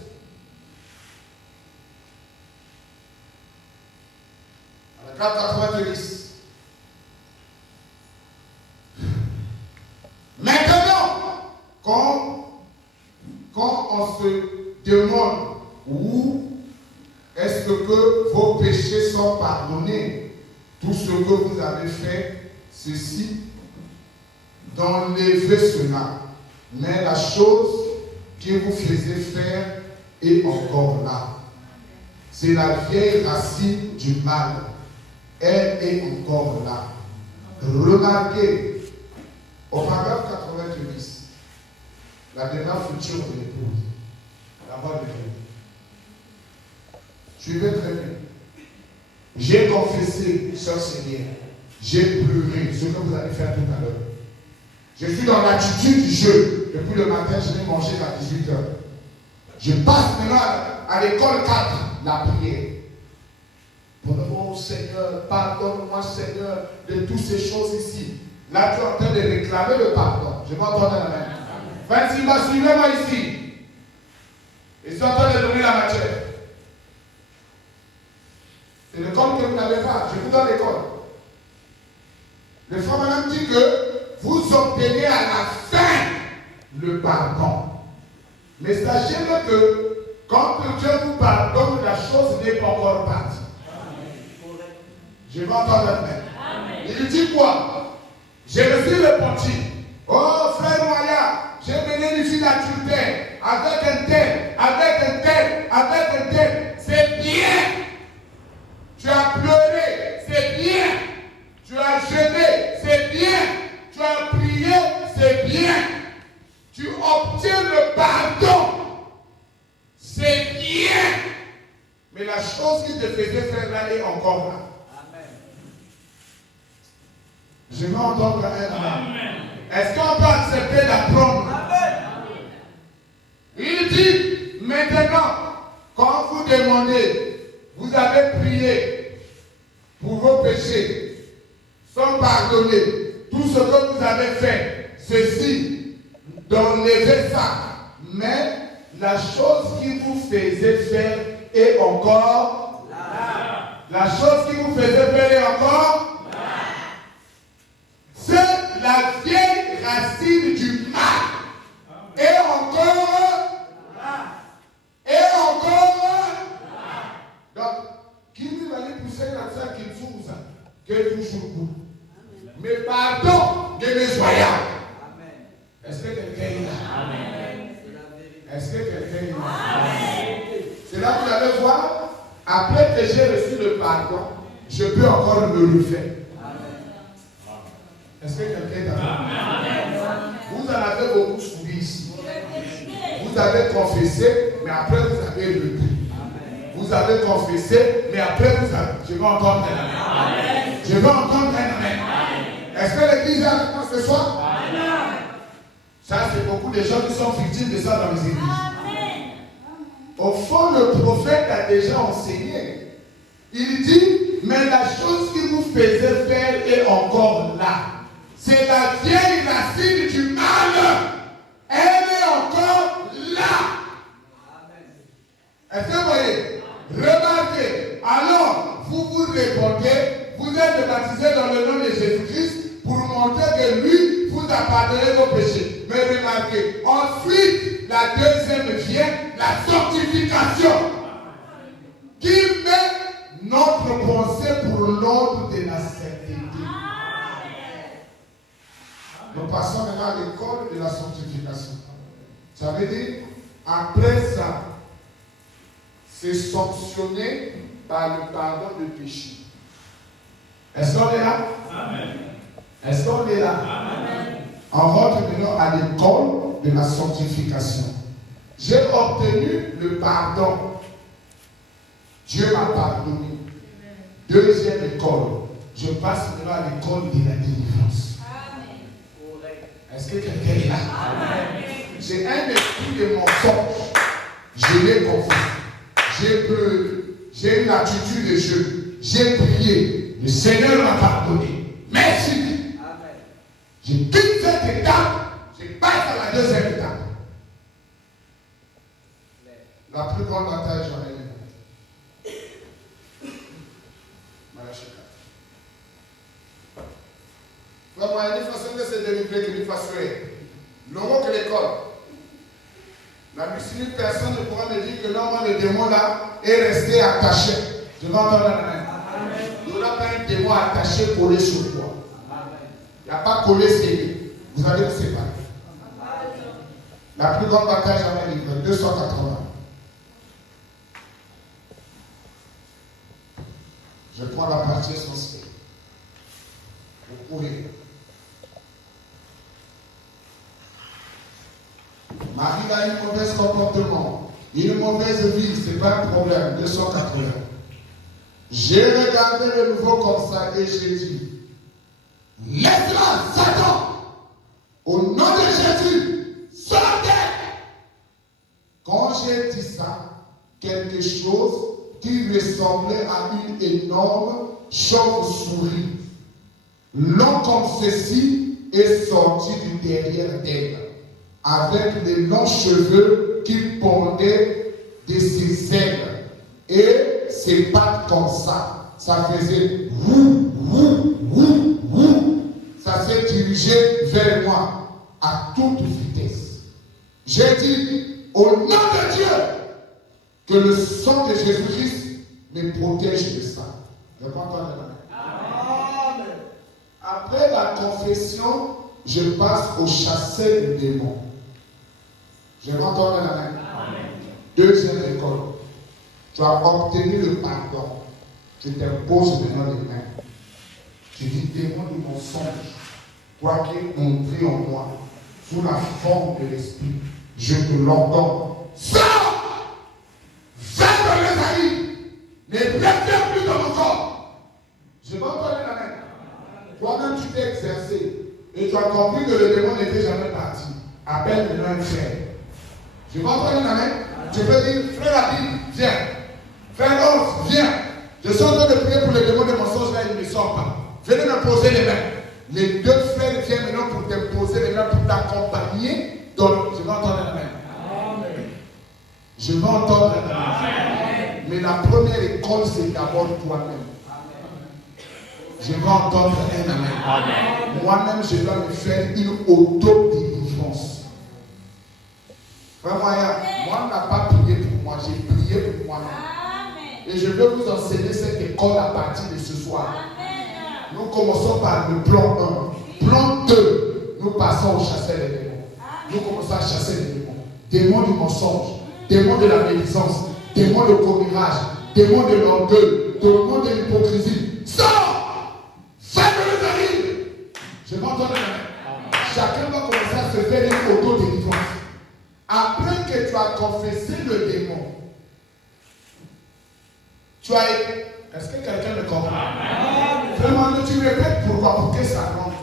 à la 490, maintenant, quand on se demande où est-ce que vos péchés sont pardonnés, tout ce que vous avez fait, ceci, d'enlever cela. Mais la chose qui vous faisait faire est encore là. C'est la vieille racine du mal. Elle est encore là. Remarquez, au paragraphe 90, la demeure future de l'épouse, la voix de Dieu. Suivez très bien. J'ai confessé, sœur Seigneur, j'ai pleuré, ce que vous allez faire tout à l'heure. Je suis dans l'attitude du jeu. Depuis le matin, je vais manger à 18h. Je passe maintenant à l'école 4, la prière. Mon Seigneur, pardonne-moi, Seigneur, de toutes ces choses ici. Là, tu es en train de réclamer le pardon. Je vais entendre la main. 26 mois, suivez-moi ici. Ils sont en train de donner la matière. C'est l'école que vous n'avez pas. Je vous donne l'école. Le frère Madame dit que vous obtenez à la fin le pardon. Mais sachez-le que quand Dieu vous pardonne, la chose n'est pas encore partie. Je vais entendre la main. Il dit quoi? J'ai reçu le ponty. Oh frère Moya, j'ai mené une fille d'adultère avec un tel, avec un tel, avec un tel. C'est bien. Tu as pleuré, c'est bien. Tu as jeûné, c'est bien. Tu as prié, c'est bien. Tu obtiens le pardon, c'est bien. Mais la chose qui te faisait faire là est encore là. Amen. Je vais entendre un amen. Est-ce qu'on peut accepter d'apprendre? Il dit, maintenant, quand vous demandez, vous avez prié pour vos péchés, sont pardonnés. Tout ce que vous avez fait, ceci, d'enlever ça. Mais la chose qui vous faisait faire est encore là. La chose qui vous faisait faire est encore là. C'est la vieille racine du mal. Et encore là. Et encore là. Donc, qui nous va aller pousser comme ça qu'il faut ça? Que toujours vous. Mais pardon de mes voyages. Est-ce que quelqu'un est là? Amen. Est-ce que quelqu'un est là? C'est là que vous allez voir, après que j'ai reçu le pardon, je peux encore me refaire. Est-ce que quelqu'un est là? Vous en avez beaucoup suivi ici. Vous avez confessé, mais après vous avez repris. Vous avez confessé, mais après vous avez... Je vais entendre un amen. Je vais entendre un amen. Est-ce que l'église est avec moi ce soir? Ça, c'est beaucoup de gens qui sont victimes de ça dans les églises. Amen. Au fond, le prophète a déjà enseigné. Il dit, mais la chose qui vous faisait faire est encore là. C'est la vieille racine du mal. Elle est encore là. Est-ce que vous voyez? Remarquez. Alors, vous répondez, vous êtes baptisé dans le nom de Jésus-Christ pour montrer que lui vous a pardonné vos péchés. Mais remarquez, ensuite, la deuxième vient, la sanctification, qui met notre pensée pour l'ordre de la sainteté. Nous passons maintenant à l'école de la sanctification. Ça veut dire, après ça, c'est sanctionné par le pardon de péché. Est-ce qu'on est là? Amen. Est-ce qu'on est là? Amen. On rentre maintenant à l'école de la sanctification. J'ai obtenu le pardon. Dieu m'a pardonné. Deuxième école. Je passe maintenant à l'école de la délivrance. Amen. Est-ce que quelqu'un est là? Amen. J'ai un esprit de mensonge. Je l'ai confessé. J'ai pleuré. J'ai eu l'attitude de jeu. J'ai prié. Le Seigneur m'a pardonné. Merci. Amen. J'ai quitte cette étape. Je passe à la deuxième étape. La plus grande bataille, j'en ai eu. Vraiment, il y a une façon de se délivrer que une façon. L'euro que l'école. La musulmane, personne ne pourra me dire que non, moi, le démon là est resté attaché. Je vais entendre la main. Il n'y aura pas un démon attaché collé sur toi. Il n'y a pas collé scellé. Vous allez vous séparer. La plus grande bataille jamais livrée, 280. Je prends la partie essentielle. Vous pouvez. Marie a un mauvais comportement, une mauvaise vie, ce n'est pas un problème. 280. J'ai regardé le nouveau comme ça et j'ai dit, laisse-la, Satan, au nom de Jésus, sortez. Quand j'ai dit ça, quelque chose qui ressemblait à une énorme chauve-souris, long comme ceci, est sorti du derrière d'elle, avec les longs cheveux qui pendaient de ses ailes et ses pattes comme ça. Ça faisait wou, wou, wou, wou. Ça s'est dirigé vers moi à toute vitesse. J'ai dit, au nom de Dieu, que le sang de Jésus-Christ me protège de ça. Je peux entendre la main. Après la confession, je passe au chasser du démon. Je vais entendre la main. Deuxième école. Tu as obtenu le pardon. Je t'impose maintenant les mains. Tu dis, démon du mensonge, toi qui es entré en moi, sous la forme de l'esprit, je te l'ordonne. Sors! Va dans les amis! Ne reviens plus dans mon corps. Je vais entendre la main. Toi-même, tu t'es exercé et tu as compris que le démon n'était jamais parti. Appelle maintenant un frère. Je vais entendre la main. Tu peux dire, frère Abid, viens. Frère Rose, viens. Je suis en train de prier pour le démon de mensonge là, il ne sort pas. Venez me poser les mains. Les deux frères viennent maintenant pour te poser les mains, pour t'accompagner. Donc, je vais entendre la main. Amen. Je vais entendre la main. Amen. Mais la première école, c'est d'abord toi-même. Je vais entendre un amen. Amen. Moi-même, je dois me faire une auto-délivrance. Vraiment, moi, on n'a pas prié pour moi, j'ai prié pour moi-même. Et je veux vous enseigner cette école à partir de ce soir. Amen. Nous commençons par le plan 1. Plan 2, nous passons au chasser des démons. Nous commençons à chasser les démons. Démons du mensonge, démons de la médisance, démons de commérage, démons de l'orgueil, démons de l'hypocrisie. Sors! Je m'entends bien. Chacun va commencer à se faire une auto-délivrance. Après que tu as confessé le démon, tu as été. Est-ce que quelqu'un me comprend? Vraiment, tu répètes pourquoi? Pour que ça rentre.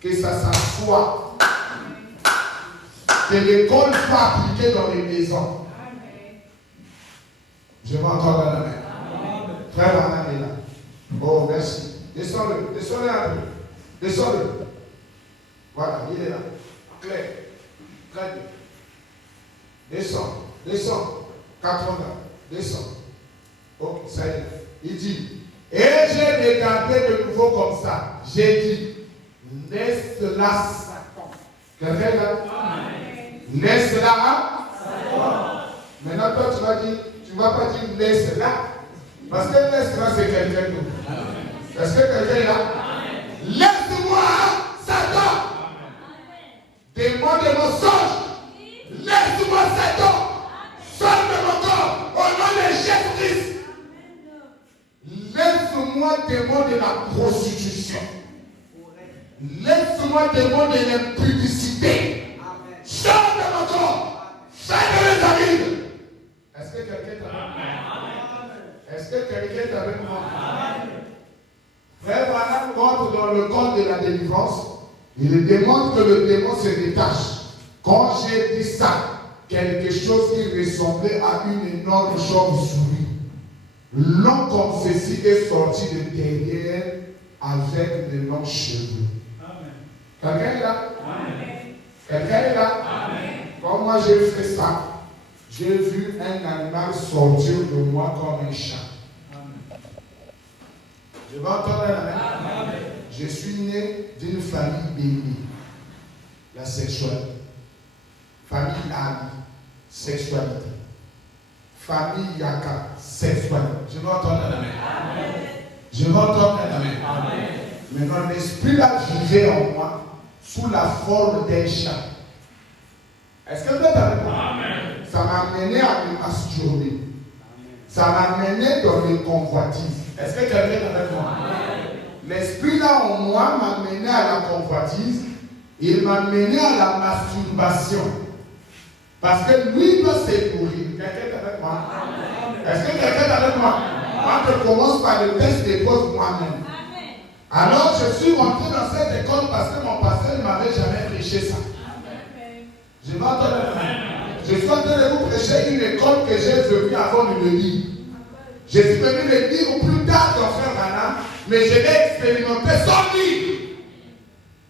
Que ça s'assoie. Que l'école soit appliquée dans les maisons. Je m'entends dans la main. Frère Anna est là. Oh, merci. Descends-le, descends-le un peu. Descends-le. Voilà, il est là. Claire. Très bien. Descends, descends. 80. Descends. Ok, ça y est. Il dit, et j'ai regardé de nouveau comme ça. J'ai dit, laisse-la Satan. Quelqu'un là? Laisse-la Satan. Maintenant, toi, tu vas dire, tu ne vas pas dire laisse-la. Parce que laisse-la, c'est quelqu'un d'autre. Est-ce que quelqu'un est là? Laisse-moi, Satan! Démon de mensonge! Laisse-moi, Satan! Sors de mon corps! Laisse-moi, démon de la prostitution. Laisse-moi, démon de l'impudicité. Sors de mon corps. Sors de mes amis. Est-ce que quelqu'un est avec moi? Est-ce que quelqu'un est avec moi? Frère Branham rentre dans le corps de la délivrance. Il demande que le démon se détache. Quand j'ai dit ça, quelque chose qui ressemblait à une énorme chauve-souris, long comme ceci, est sorti de derrière avec de longs cheveux. Quelqu'un est là? Amen. Quelqu'un est là? Amen. Quand moi j'ai fait ça, j'ai vu un animal sortir de moi comme un chat. Amen. Je vais entendre un amen. Amen. Je suis né d'une famille bénie, la sexualité. Famille Ali, sexualité. Famille Yaka, sexualité. Je vais entendre un amen. Amen. Je vais entendre un amen. Amen. Maintenant, l'esprit là vivait en moi sous la forme d'un chat. Est-ce que vous êtes avec moi? Amen. Ça m'a amené à me masturber. Ça m'a amené dans les convoitises. Est-ce que quelqu'un est avec moi? Amen. L'esprit là en moi m'a mené à la convoitise. Il m'a mené à la masturbation. Parce que lui doit se nourrir. Quelqu'un est avec moi? Amen. Est-ce que quelqu'un est avec moi? Moi, je commence par le test d'époque moi-même. Alors, je suis rentré dans cette école parce que mon pasteur ne m'avait jamais prêché ça. Je vais entendre le même. Je suis en train de vous prêcher une école que j'ai venue avant de le lire. Je suis venu le lire plus tard dans Frère Branham, mais je l'ai expérimenté sans lire.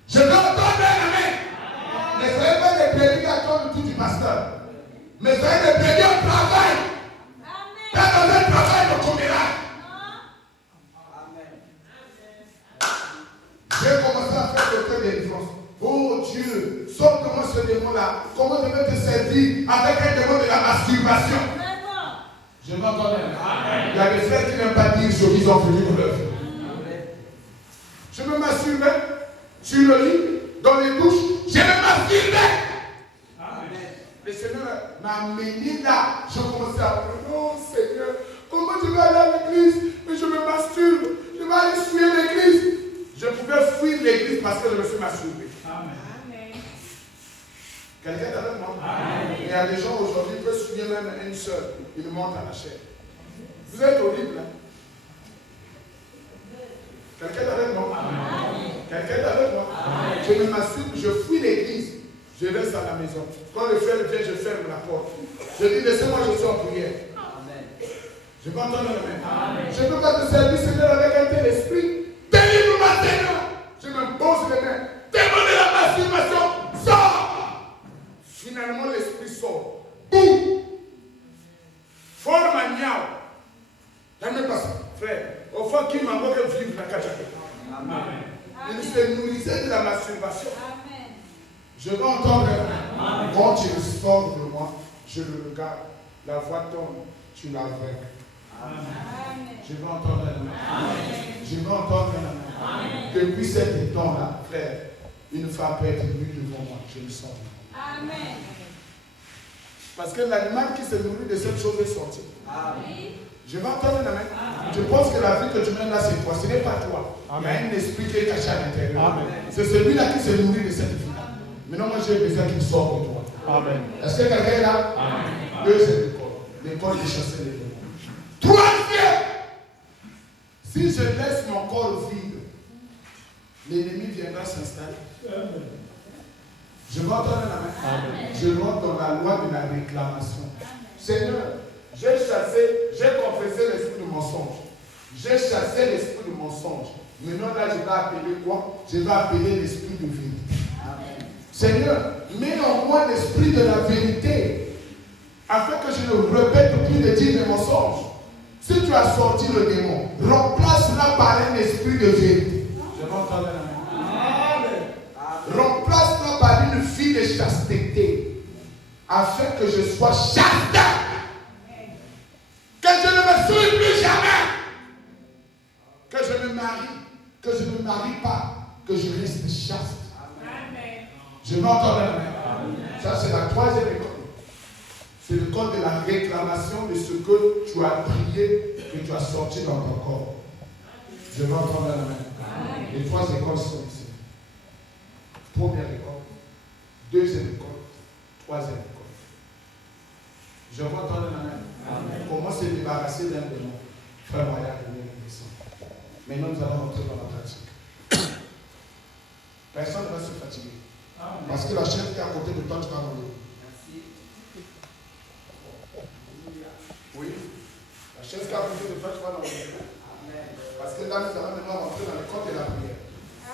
Je vais entendre le même. Ne soyez pas des prédicateurs du tout du pasteur, mais soyez des prédicateurs au travail. Pas dans un travail de communal. J'ai commencé à faire le cœur des différences. Oh Dieu, sors-moi ce démon-là. Comment je vais te servir avec un démon de la masturbation? Je m'entends. Il y a des frères qui n'aiment pas dire ce qu'ils ont fait pour leur vie. Je me masturbais sur le lit, dans les douches. Je me masturbais. Le Seigneur m'a amené là. Je commençais à dire, oh Seigneur, comment je vais aller à l'église? Mais je me masturbe. Je vais aller fuir l'église. Je pouvais fuir l'église parce que je me suis masturbé. Amen. Quelqu'un est avec moi? Amen. Il y a des gens aujourd'hui qui peuvent souiller même une seule. Ils montent à la chair. Vous êtes horrible. Hein? Quelqu'un est avec moi? Amen. Quelqu'un est avec moi? Amen. Je me masturbe, je fuis l'église. Je reste à la maison. Quand le frère vient, je ferme la porte. Je dis, laissez-moi, je suis en prière. Amen. Je vais entendre le même. Amen. Je ne peux pas te servir, Seigneur, avec un tel esprit. Délivre-moi, Seigneur. Je me pose les mains. Démon de la masturbation, sors. Finalement, l'esprit sort. Boum. Forme à niao. Jamais pas ça. Frère, au fond, qui m'a envoyé vivre la cachette. Amen. Il se nourrissait de la masturbation. Amen. Je vais entendre. Amen. Quand il sort de moi, je le regarde. La voix tombe. Tu la vaincres. Amen. Je vais entendre un amen. Je vais entendre un amen. Depuis cet temps-là, frère, une femme peut être nue devant moi. Je le sens. Amen. Parce que l'animal qui se nourrit de cette chose est sorti. Amen. Je vais entendre un amen. Je pense que la vie que tu mènes là, c'est toi. Ce n'est pas toi. Amen. Il y a un esprit qui est caché à l'intérieur. C'est celui-là qui se nourrit de cette vie-là. Maintenant, moi, j'ai besoin qu'il sorte de toi. Amen. Est-ce que quelqu'un est là? Amen. Deuxième école. L'école de chasser les démons. Troisième, si je laisse mon corps vide, l'ennemi viendra s'installer. Je vais entendre la main. Je rentre dans la loi de la réclamation. Seigneur, j'ai confessé l'esprit de mensonge. J'ai chassé l'esprit de mensonge. Maintenant là, je vais appeler quoi? Je vais appeler l'esprit de vérité. Amen. Seigneur, mets en moi l'esprit de la vérité, afin que je ne répète plus de dire des mensonges. Si tu as sorti le démon, remplace-la par un esprit de vérité. Je vais entendre la main. Remplace-la par une fille de chasteté, afin que je sois chaste. Que je ne me souille plus jamais. Que je me marie. Que je ne me marie pas. Que je reste chaste. Amen. Je vais entendre la main. Ça, c'est la troisième école. C'est le code de la réclamation de ce que tu as prié, que tu as sorti dans ton corps. Je vais entendre la main. Les 3 écoles sont ici. Première école, deuxième école, troisième école. Je vais entendre la main. Comment se débarrasser d'un démon? Frère Moya, venez nous descendre. Maintenant, nous allons entrer dans la pratique. Personne ne va se fatiguer. Parce que la chaise qui est à côté de toi, tu vas rouler. Oui. La chaise qui est à côté de toi, tu vas rouler. Parce que là, nous allons maintenant rentrer dans le corps de la prière.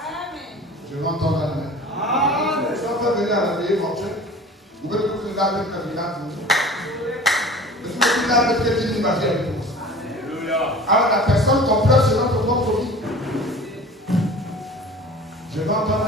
Amen. Je vais entendre la main. Amen. Si on peut venir à la veillée mortuaire, vous pouvez vous regarder avec la village. Vous pouvez vous regarder avec quelqu'un qui va faire avec vous. Alors la personne qu'on pleure sur notre propre vie. Je vais entendre